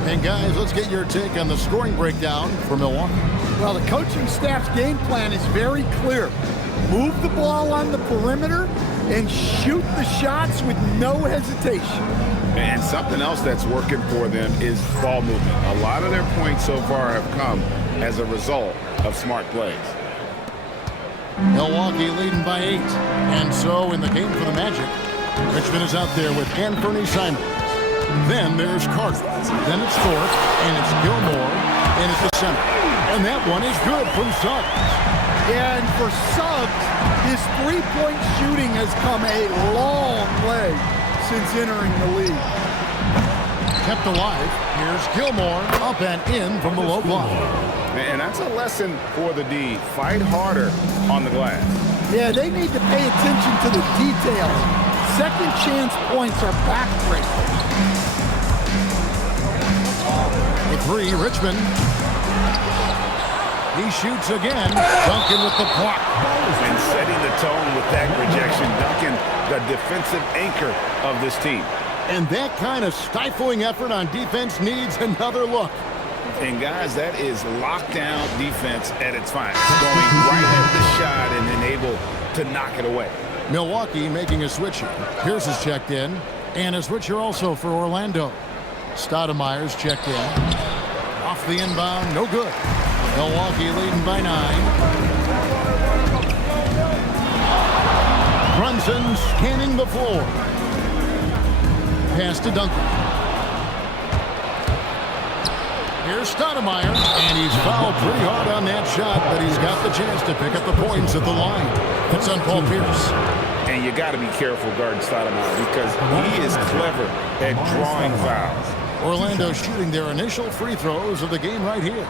And guys, let's get your take on the scoring breakdown for Milwaukee. Well, the coaching staff's game plan is very clear. Move the ball on the perimeter and shoot the shots with no hesitation. And something else that's working for them is ball movement. A lot of their points so far have come as a result of smart plays. Milwaukee leading by 8. And so in the game for the Magic, Richmond is out there with Anthony Simons. Then there's Carter. Then it's Thorpe, and it's Gilmore, and it's the center. And that one is good from Suggs. Yeah, and for Suggs, his three-point shooting has come a long way since entering the league. Kept alive. Here's Gilmore up and in from the low block. And that's a lesson for the D. Fight harder on the glass. Yeah, they need to pay attention to the details. Second chance points are backbreaking. The 3, Richmond. He shoots again. Duncan with the block. And setting the tone with that rejection. Duncan, the defensive anchor of this team. And that kind of stifling effort on defense needs another look. And guys, that is lockdown defense at its finest. Going right at the shot and then able to knock it away. Milwaukee making a switch here. Pierce is checked in. And a switcher also for Orlando. Stoudemire's checked in. Off the inbound, no good. Milwaukee leading by 9. Brunson scanning the floor. Pass to Duncan. Here's Stoudemire, and he's fouled pretty hard on that shot, but he's got the chance to pick up the points at the line. It's on Paul Pierce. And you got to be careful guarding Stoudemire because he is clever at drawing fouls. Orlando shooting their initial free throws of the game right here.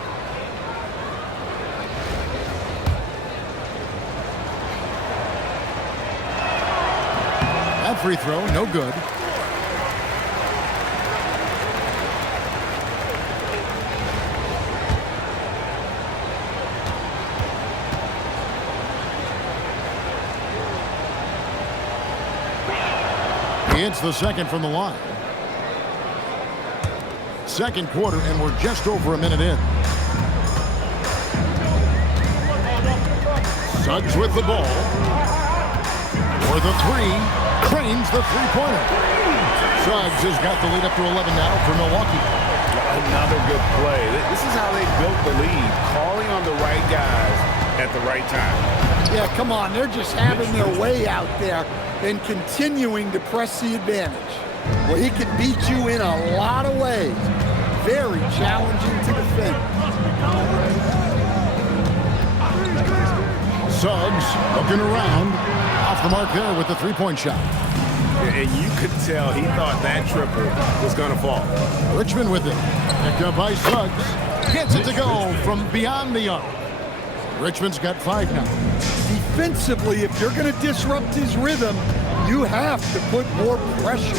That free throw, no good. He hits the second from the line. Second quarter, and we're just over a minute in. Suggs with the ball. For the 3. Cranes the three-pointer. Suggs has got the lead up to 11 now for Milwaukee. Another good play. This is how they built the lead. Calling on the right guys at the right time. Yeah, come on. They're just having their way out there and continuing to press the advantage. Well, he can beat you in a lot of ways. Very challenging to defend. Suggs looking around. Off the mark there with the three-point shot. And you could tell he thought that triple was going to fall. Richmond with it. Picked up by Suggs. Gets it to go from beyond the arc. Richmond's got 5 now. Defensively, if you're going to disrupt his rhythm, you have to put more pressure.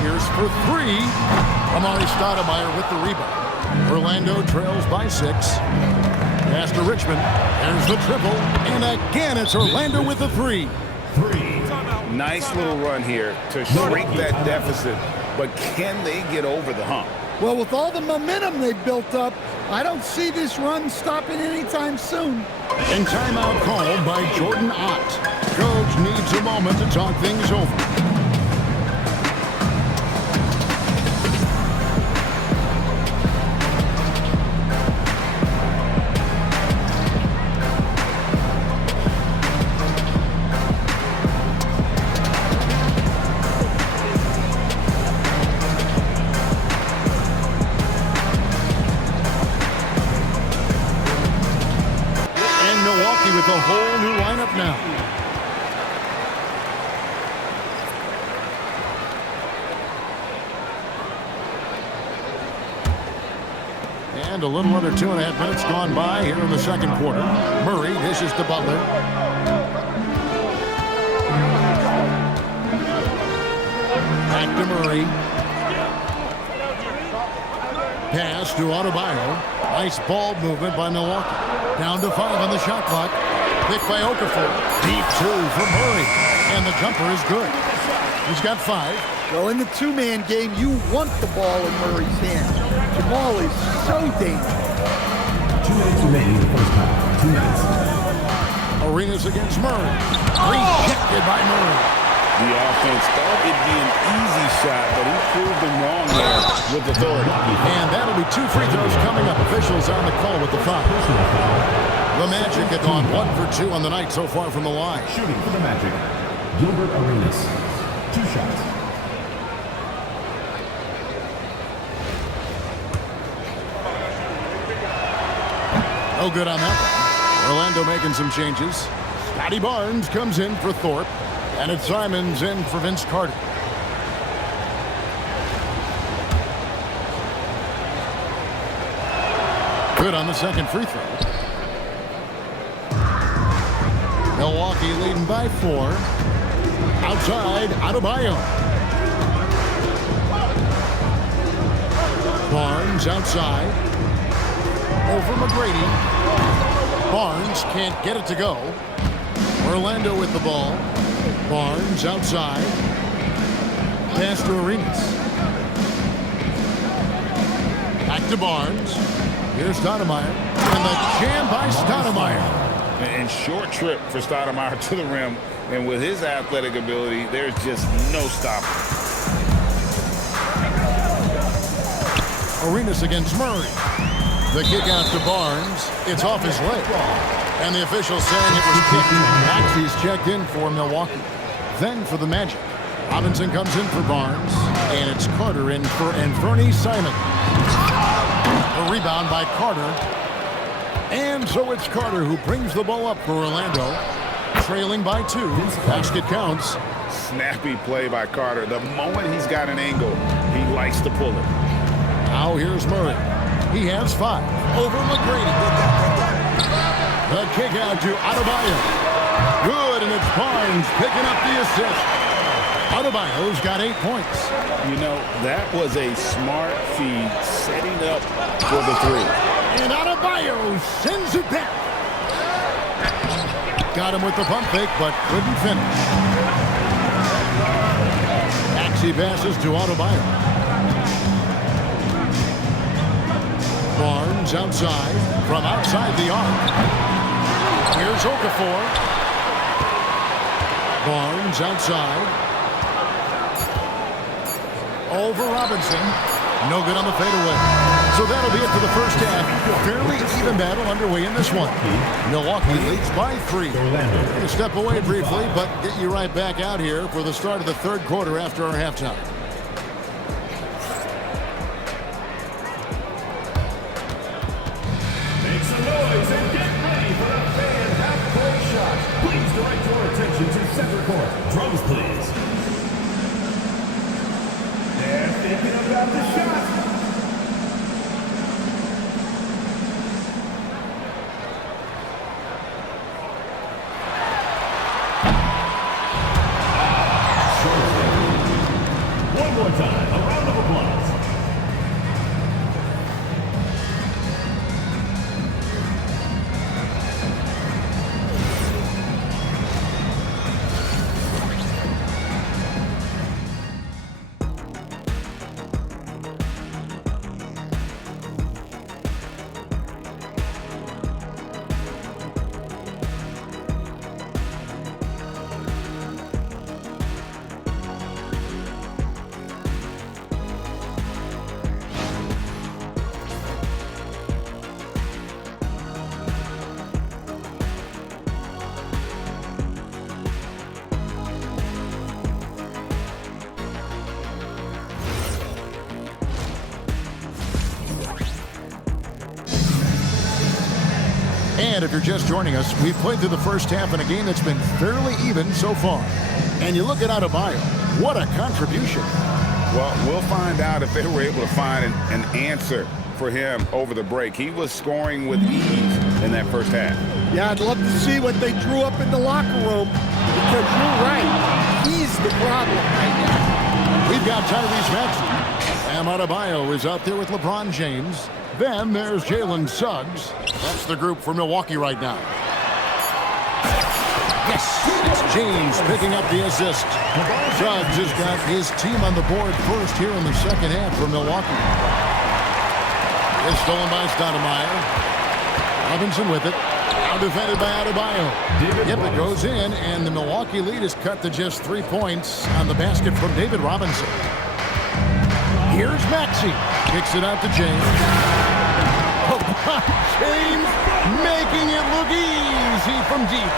Here's for 3. Amari Stoudemire with the rebound. Orlando trails by 6. Pass to Richmond. There's the triple. And again, it's Orlando with the 3. Nice little run here to shrink that deficit. But can they get over the hump? Well, with all the momentum they've built up, I don't see this run stopping anytime soon. And timeout called by Jordan Ott. Coach needs a moment to talk things over. With a whole new lineup now. And a little under 2.5 minutes gone by here in the second quarter. Murray dishes to Butler. Back to Murray. Pass to Adebayo. Nice ball movement by Milwaukee. Down to 5 on the shot clock. Picked by Okafor. Deep 2 from Murray. And the jumper is good. He's got 5. Well, in the two-man game, you want the ball in Murray's hand. Jamal is so dangerous. 2 minutes remaining in the first half. 2 minutes. Arenas against Murray. Rejected by Murray. The offense thought it'd be an easy shot, but he proved them wrong there with authority. And that'll be 2 free throws coming up. Officials on the call with the foul. The Magic have gone 1 for 2 on the night so far from the line. Shooting for the Magic, Gilbert Arenas. 2 shots. No good on that one. Orlando making some changes. Scotty Barnes comes in for Thorpe. And it's Simons in for Vince Carter. Good on the second free throw. Milwaukee leading by 4. Outside, Adebayo. Barnes outside. Over McGrady. Barnes can't get it to go. Orlando with the ball. Barnes outside. Pass to Arenas. Back to Barnes. Here's Stoudemire. And the jam by Stoudemire. And short trip for Stoudemire to the rim. And with his athletic ability, there's just no stopping. Arenas against Murray. The kick out to Barnes. It's off his leg. And the official saying it was kicked. Maxey's checked in for Milwaukee. Then for the Magic. Robinson comes in for Barnes. And it's Carter in for Anthony Simon. A rebound by Carter. And so it's Carter who brings the ball up for Orlando. Trailing by 2. Basket counts. Snappy play by Carter. The moment he's got an angle, he likes to pull it. Now here's Murray. He has 5. Over McGrady. The kick out to Adebayo. Good, and it's Barnes picking up the assist. Adebayo's got 8 points. You know, that was a smart feed setting up for the 3. And Adebayo sends it back. Got him with the pump fake, but couldn't finish. Maxey passes to Adebayo. Barnes outside, from outside the arc. Here's Okafor. Barnes outside. Over Robinson. No good on the fadeaway. So that'll be it for the first half. Fairly even battle underway in this one. Milwaukee leads by 3. We'll step away briefly, but get you right back out here for the start of the third quarter after our halftime. Make some noise and get ready for the fan half-court shot. Please direct your attention to center court. Drums, please. They're thinking about the shot. And if you're just joining us, we've played through the first half in a game that's been fairly even so far. And you look at Adebayo, what a contribution. Well, we'll find out if they were able to find an answer for him over the break. He was scoring with ease in that first half. Yeah, I'd love to see what they drew up in the locker room, because you're right. He's the problem right now. We've got Tyrese Maxey. Bam Adebayo is out there with LeBron James. Then there's Jalen Suggs. That's the group for Milwaukee right now. Yes, it's James picking up the assist. Suggs has got his team on the board first here in the second half for Milwaukee. It's stolen by Stoudemire. Robinson with it. Now defended by Adebayo. Yep, it goes in, and the Milwaukee lead is cut to just 3 points on the basket from David Robinson. Here's Maxey. Kicks it out to James. James making it look easy from deep.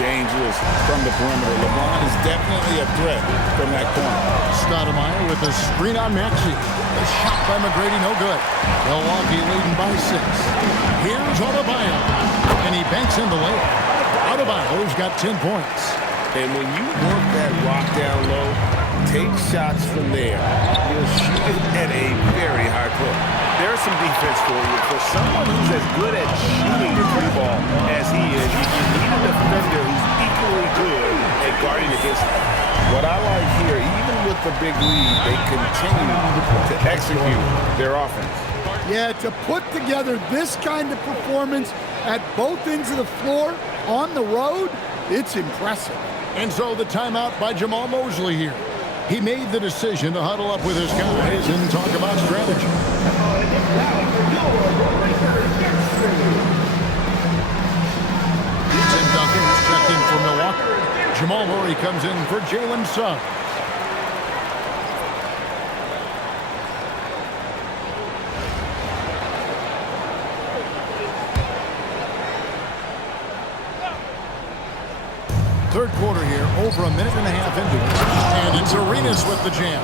Dangerous from the perimeter. LeBron is definitely a threat from that corner. Stoudemire with a screen on Maxey. The shot by McGrady, no good. Milwaukee leading by 6. Here's Adebayo, and he banks in the layup. Adebayo's got 10 points. And when you work that rock down low, take shots from there, you'll shoot it at a very high clip. There's some defense for you. For someone who's as good at shooting the three ball as he is, you need a defender who's equally good at guarding against him. What I like here, even with the big lead, they continue to execute their offense. Yeah, to put together this kind of performance at both ends of the floor on the road, it's impressive. And so the timeout by Jamal Mosley here. He made the decision to huddle up with his guys and talk about strategy. Tim Duncan is checked in for Milwaukee. Jamal Murray comes in for Jalen Suggs. Third quarter here, over a minute and a half into it. And it's Arenas with the jam.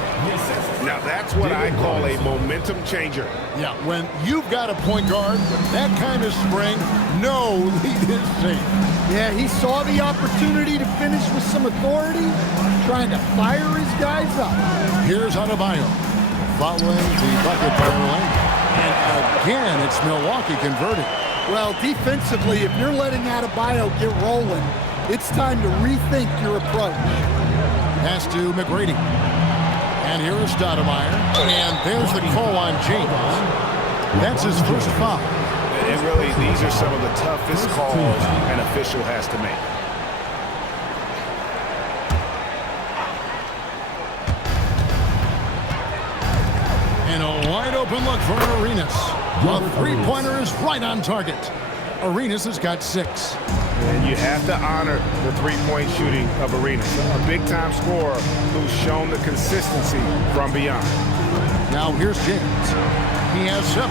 Now that's what I call a momentum changer. Yeah, when you've got a point guard with that kind of spring, no lead is safe. Yeah, he saw the opportunity to finish with some authority, trying to fire his guys up. Here's Adebayo following the bucket by Orlando. And again, it's Milwaukee converting. Well, defensively, if you're letting Adebayo get rolling, it's time to rethink your approach. Pass to McGrady. And here is Stoudemire. And there's the call on James. That's his first foul. And really, these are some of the toughest calls an official has to make. And a wide open look for Arenas. A three-pointer is right on target. Arenas has got 6. And you have to honor the three-point shooting of Arenas, a big-time scorer who's shown the consistency from beyond. Now here's James. He has 7.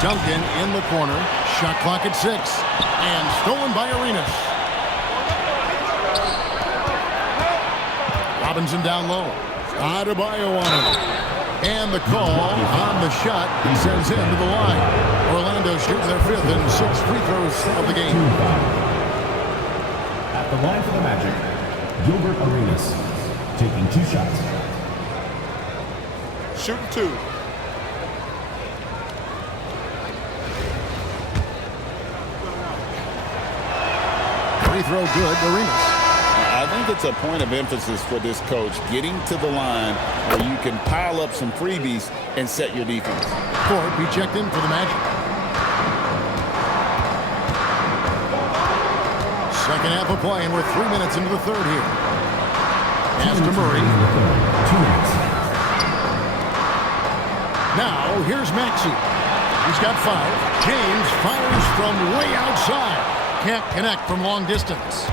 Duncan in the corner. Shot clock at 6. And stolen by Arenas. Robinson down low. Adebayo on him. And the call on the shot he sends him to the line. Orlando shooting their 5th and 6th free throws of the game. At the line for the Magic, Gilbert Arenas taking 2 shots. Shooting 2. Free throw good, Arenas. I think it's a point of emphasis for this coach, getting to the line where you can pile up some freebies and set your defense. Ford be checked in for the Magic. Second half of play, and we're 3 minutes into the third here. Pass to Murray. Now, here's Maxey. He's got 5. James fires from way outside. Can't connect from long distance.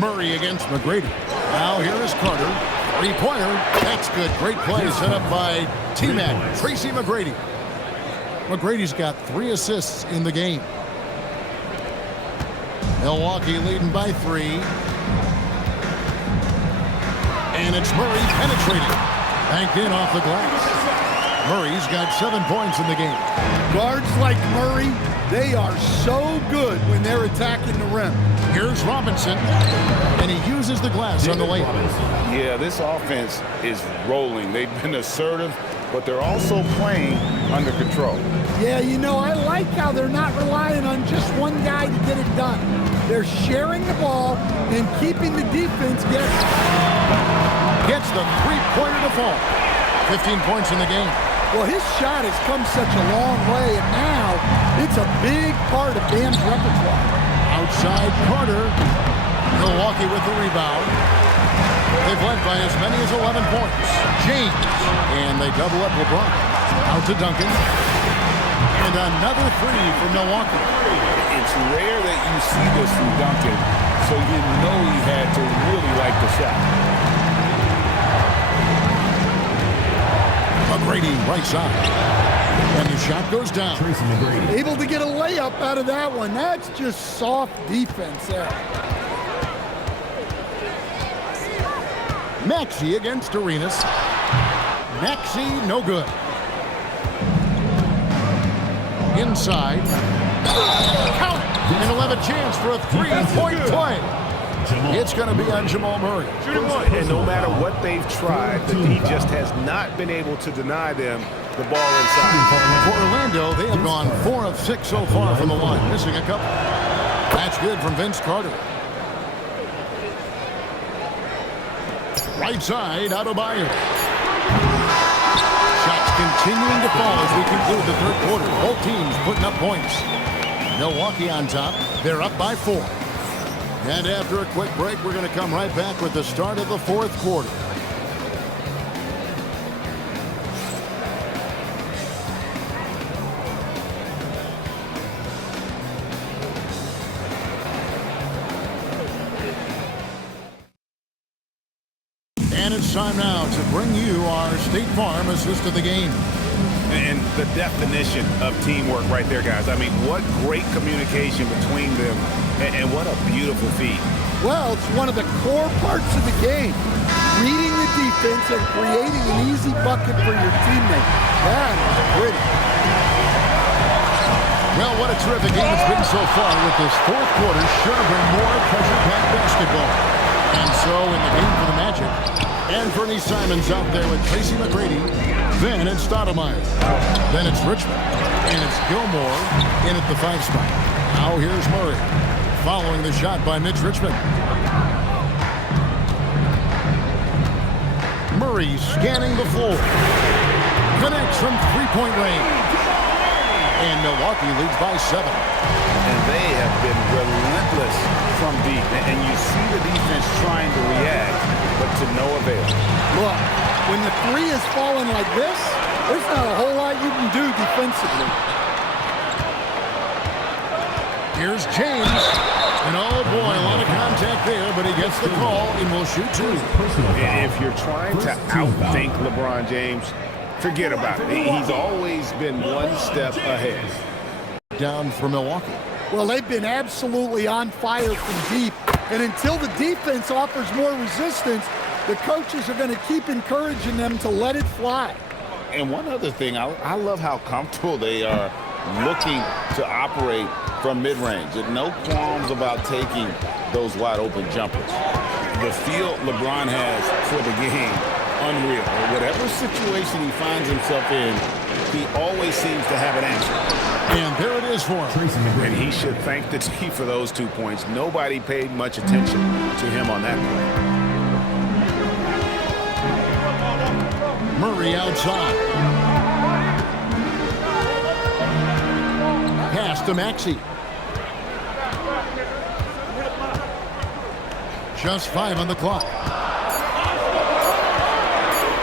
Murray against McGrady. Now here is Carter. 3-pointer. That's good. Great play set up by T-Mac, Tracy McGrady. McGrady's got 3 assists in the game. Milwaukee leading by 3. And it's Murray penetrating. Banked in off the glass. Murray's got 7 points in the game. Guards like Murray, they are so good when they're attacking the rim. Here's Robinson, and he uses the glass on the layup. Yeah, this offense is rolling. They've been assertive, but they're also playing under control. Yeah, you know, I like how they're not relying on just one guy to get it done. They're sharing the ball and keeping the defense guessing. Gets the three-pointer to fall. 15 points in the game. Well, his shot has come such a long way, and now it's a big part of Bam's repertoire. Outside Carter. Milwaukee with the rebound. They've led by as many as 11 points. James. And they double up LeBron. Out to Duncan. And another three for Milwaukee. It's rare that you see this from Duncan, so you know he had to really like the shot. McGrady right side. And the shot goes down. Able to get a layup out of that one. That's just soft defense there. Maxey against Arenas. Maxey, no good. Inside. Count it. And he'll have a chance for a three-point play. It's going to be on Jamal Murray. And no matter what they've tried, the D just has not been able to deny them the ball inside. For Orlando, they have gone 4 of 6 so far from the line, missing a couple. That's good from Vince Carter. Right side, Adebayo. Shots continuing to fall as we conclude the third quarter. Both teams putting up points. Milwaukee on top. They're up by 4. And after a quick break, we're going to come right back with the start of the fourth quarter. And it's time now to bring you our State Farm assist of the game. And the definition of teamwork right there, guys. I mean, what great communication between them, and what a beautiful feat. Well, it's one of the core parts of the game. Reading the defense and creating an easy bucket for your teammate. That is pretty. Well, what a terrific game it's been so far, with this fourth quarter sure to bring more pressure-packed basketball. And so in the game for the Magic, Anthony Simons out there with Tracy McGrady. Then it's Stoudemire. Then it's Richmond. And it's Gilmore in at the 5 spot. Now here's Murray, following the shot by Mitch Richmond. Murray scanning the floor. Connects from three-point range. And Milwaukee leads by 7. And they have been relentless from deep. And you see the defense trying to react, but to no avail. Look, when the three is falling like this, there's not a whole lot you can do defensively. Here's James. And oh boy, a lot of contact there, but he gets the call and will shoot 2. If you're trying to outthink LeBron James, forget about it. He's always been one step ahead. Down for Milwaukee. Well, they've been absolutely on fire from deep. And until the defense offers more resistance, the coaches are going to keep encouraging them to let it fly. And one other thing, I love how comfortable they are looking to operate from mid-range. No qualms about taking those wide-open jumpers. The feel LeBron has for the game, unreal. Whatever situation he finds himself in, he always seems to have an answer. And there it is for him. And he should thank the team for those 2 points. Nobody paid much attention to him on that play. Murray outside. Pass to Maxey. Just 5 on the clock.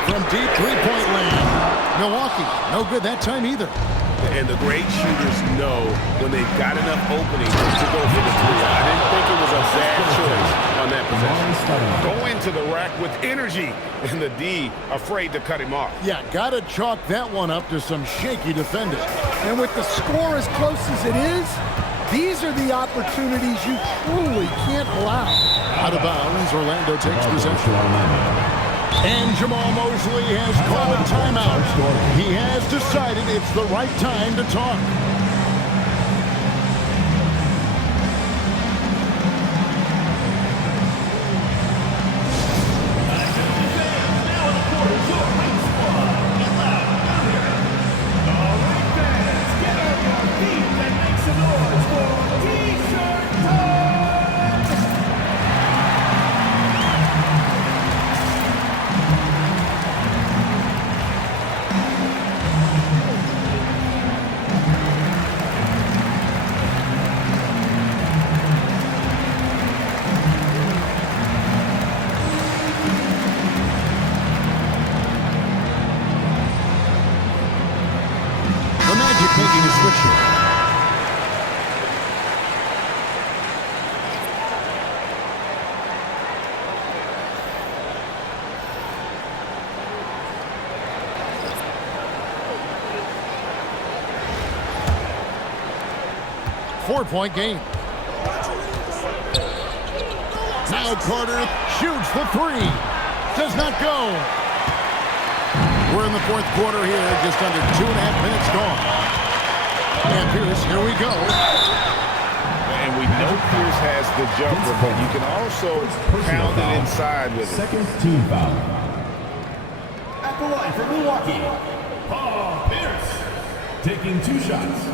From deep three-point land. Milwaukee, no good that time either. And the great shooters know when they've got enough opening to go for the 3. I didn't think it was a bad choice on that possession. Go into the rack with energy, and the D afraid to cut him off. Yeah, gotta chalk that one up to some shaky defending. And with the score as close as it is, these are the opportunities you truly can't allow. Out of bounds, Orlando takes possession. And Jamal Mosley has called a timeout. He has decided it's the right time to talk. Making a switch here. Four-point game. Now Carter shoots the three. Does not go. We're in the fourth quarter here, just under 2.5 minutes gone. And Pierce, here we go. And we know Pierce has the jumper, but you can also pound it inside with it. Second team foul. At the line for Milwaukee, Paul Pierce, taking 2 shots.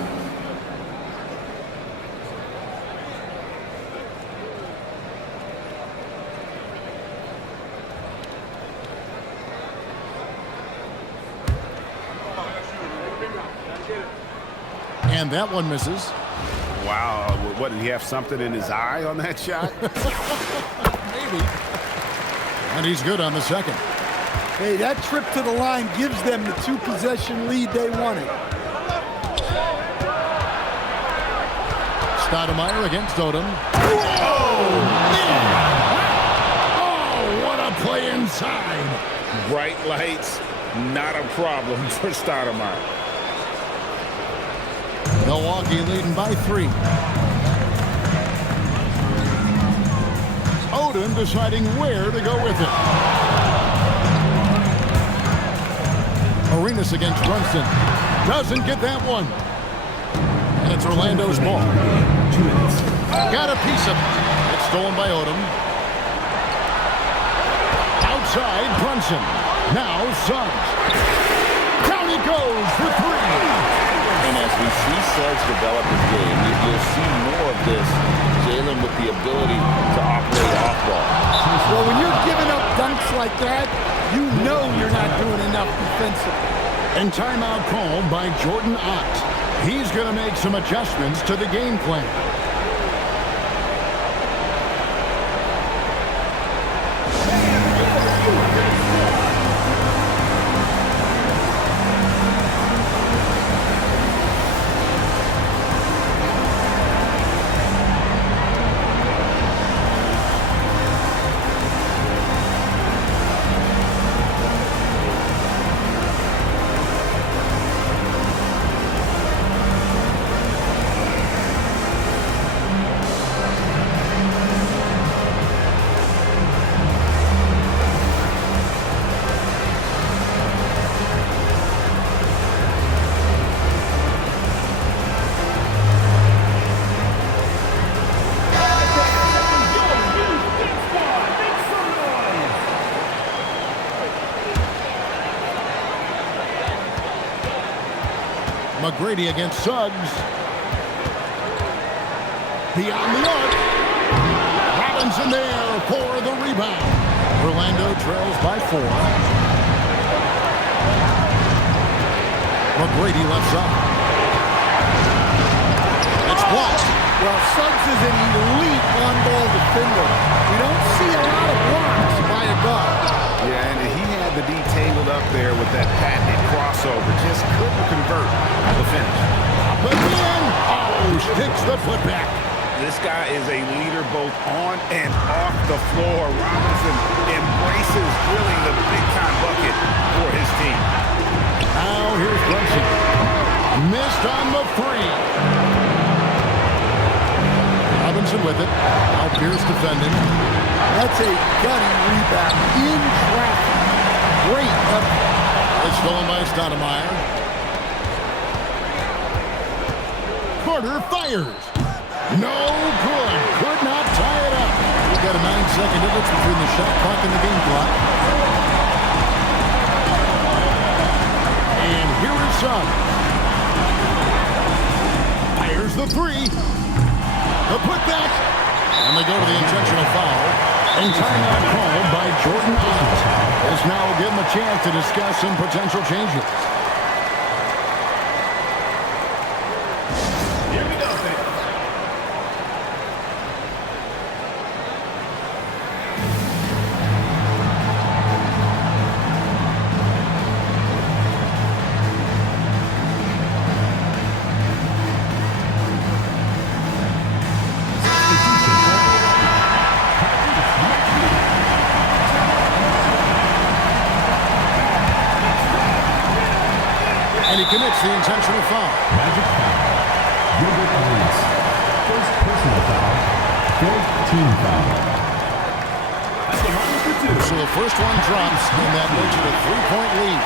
And that one misses. Wow, what, did he have something in his eye on that shot? Maybe. And he's good on the second. Hey, that trip to the line gives them the 2-possession lead they wanted. Stoudemire against Odom. Oh, man! Oh, what a play inside. Bright lights, not a problem for Stoudemire. Milwaukee leading by 3. Odom deciding where to go with it. Arenas against Brunson. Doesn't get that one. And it's Orlando's ball. 2 minutes. Got a piece of it. It's stolen by Odom. Outside, Brunson. Now Suggs. Down he goes for 3. And as we see Suggs develop his game, you'll see more of this. Jalen with the ability to operate off ball. Well, when you're giving up dunks like that, you know you're not doing enough defensively. And timeout called by Jordan Ott. He's going to make some adjustments to the game plan. McGrady against Suggs. Beyond the arc. Robinson there for the rebound. Orlando trails by 4. McGrady left side. It's blocked. Well, Suggs is an elite on-ball defender. We don't see a lot of blocks by a guard. Yeah, and he had the D tangled up there with that patented crossover. Just couldn't convert the finish. Again. Oh, sticks the putback. This guy is a leader both on and off the floor. Robinson embraces drilling the big-time bucket for his team. Now here's Brunson. Missed on the 3. Robinson with it. Now Pierce defending. That's a gutty rebound in traffic. Stoudemire. Carter fires. No good. Could not tie it up. We've got a 9-second difference between the shot clock and the game clock. And here is Sun. Fires the three. The putback. And they go to the intentional foul. And timeout called by Jordan Adams. This now will give him a chance to discuss some potential changes. Here we go, fans. And he commits the intentional foul. Magic foul. Gilbert Arenas. First personal foul. Fourth team foul. At the line for two. So the first one drops, and that makes it a 3-point lead.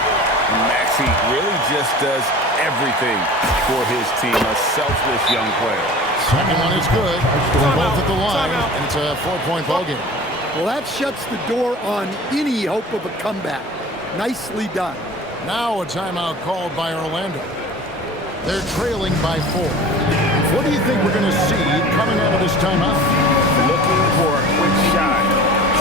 Maxey really just does everything for his team. A selfless young player. Second one is good. They're both at the line, and it's a 4-point ball game. Well, that shuts the door on any hope of a comeback. Nicely done. Now a timeout called by Orlando. They're trailing by 4. What do you think we're going to see coming out of this timeout? Looking for a quick shot,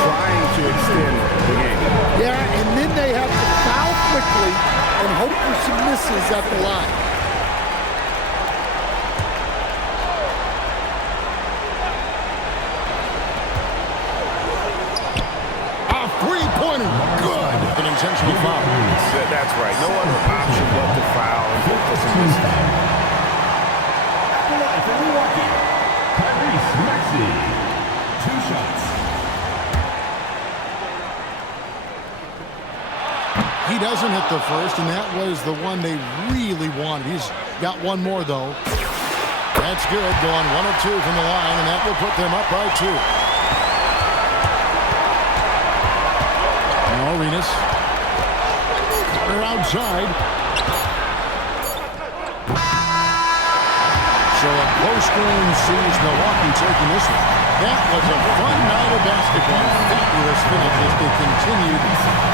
trying to extend the game. Yeah, and then they have to foul quickly and hope for some misses at the line. A three-pointer. Good. An intentional foul. That's right. No other option but to foul and hope for some misses. At the line for Milwaukee. Tyrese Maxey. 2 shots. He doesn't hit the first, and that was the one they really wanted. He's got one more, though. That's good. Going 1 of 2 from the line, and that will put them up by 2. Now Arenas. They're outside. So a close game sees Milwaukee taking this one. That was a fun night of basketball. Fabulous finish as they continued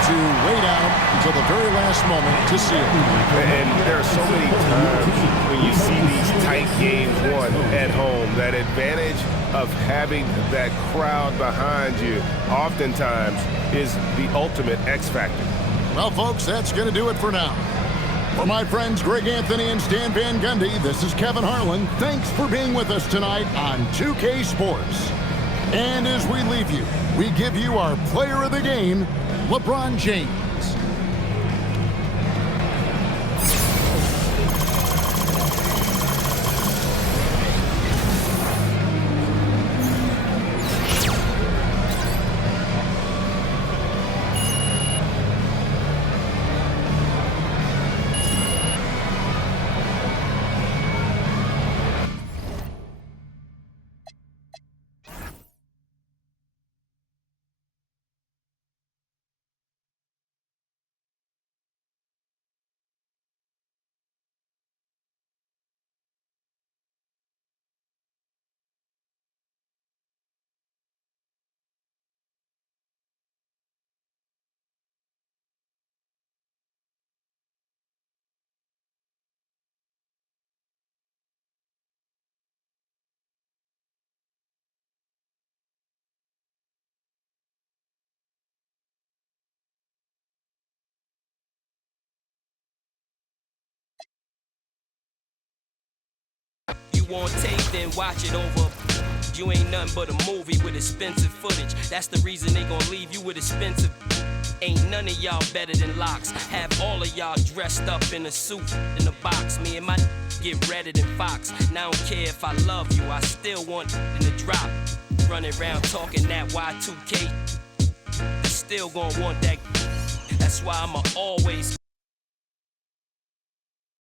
to wait out until the very last moment to seal it. And there are so many times when you see these tight games won at home, that advantage of having that crowd behind you oftentimes is the ultimate X factor. Well, folks, that's going to do it for now. For my friends Greg Anthony and Stan Van Gundy, this is Kevin Harlan. Thanks for being with us tonight on 2K Sports. And as we leave you, we give you our player of the game, LeBron James. Want tape, then watch it over. You ain't nothing but a movie with expensive footage. That's the reason they gon' leave you with expensive. Ain't none of y'all better than locks. Have all of y'all dressed up in a suit in a box. Me and my get redder than Fox. Now I don't care if I love you, I still want in the drop. Running around talking that Y2K. Still gon' want that. That's why I'ma always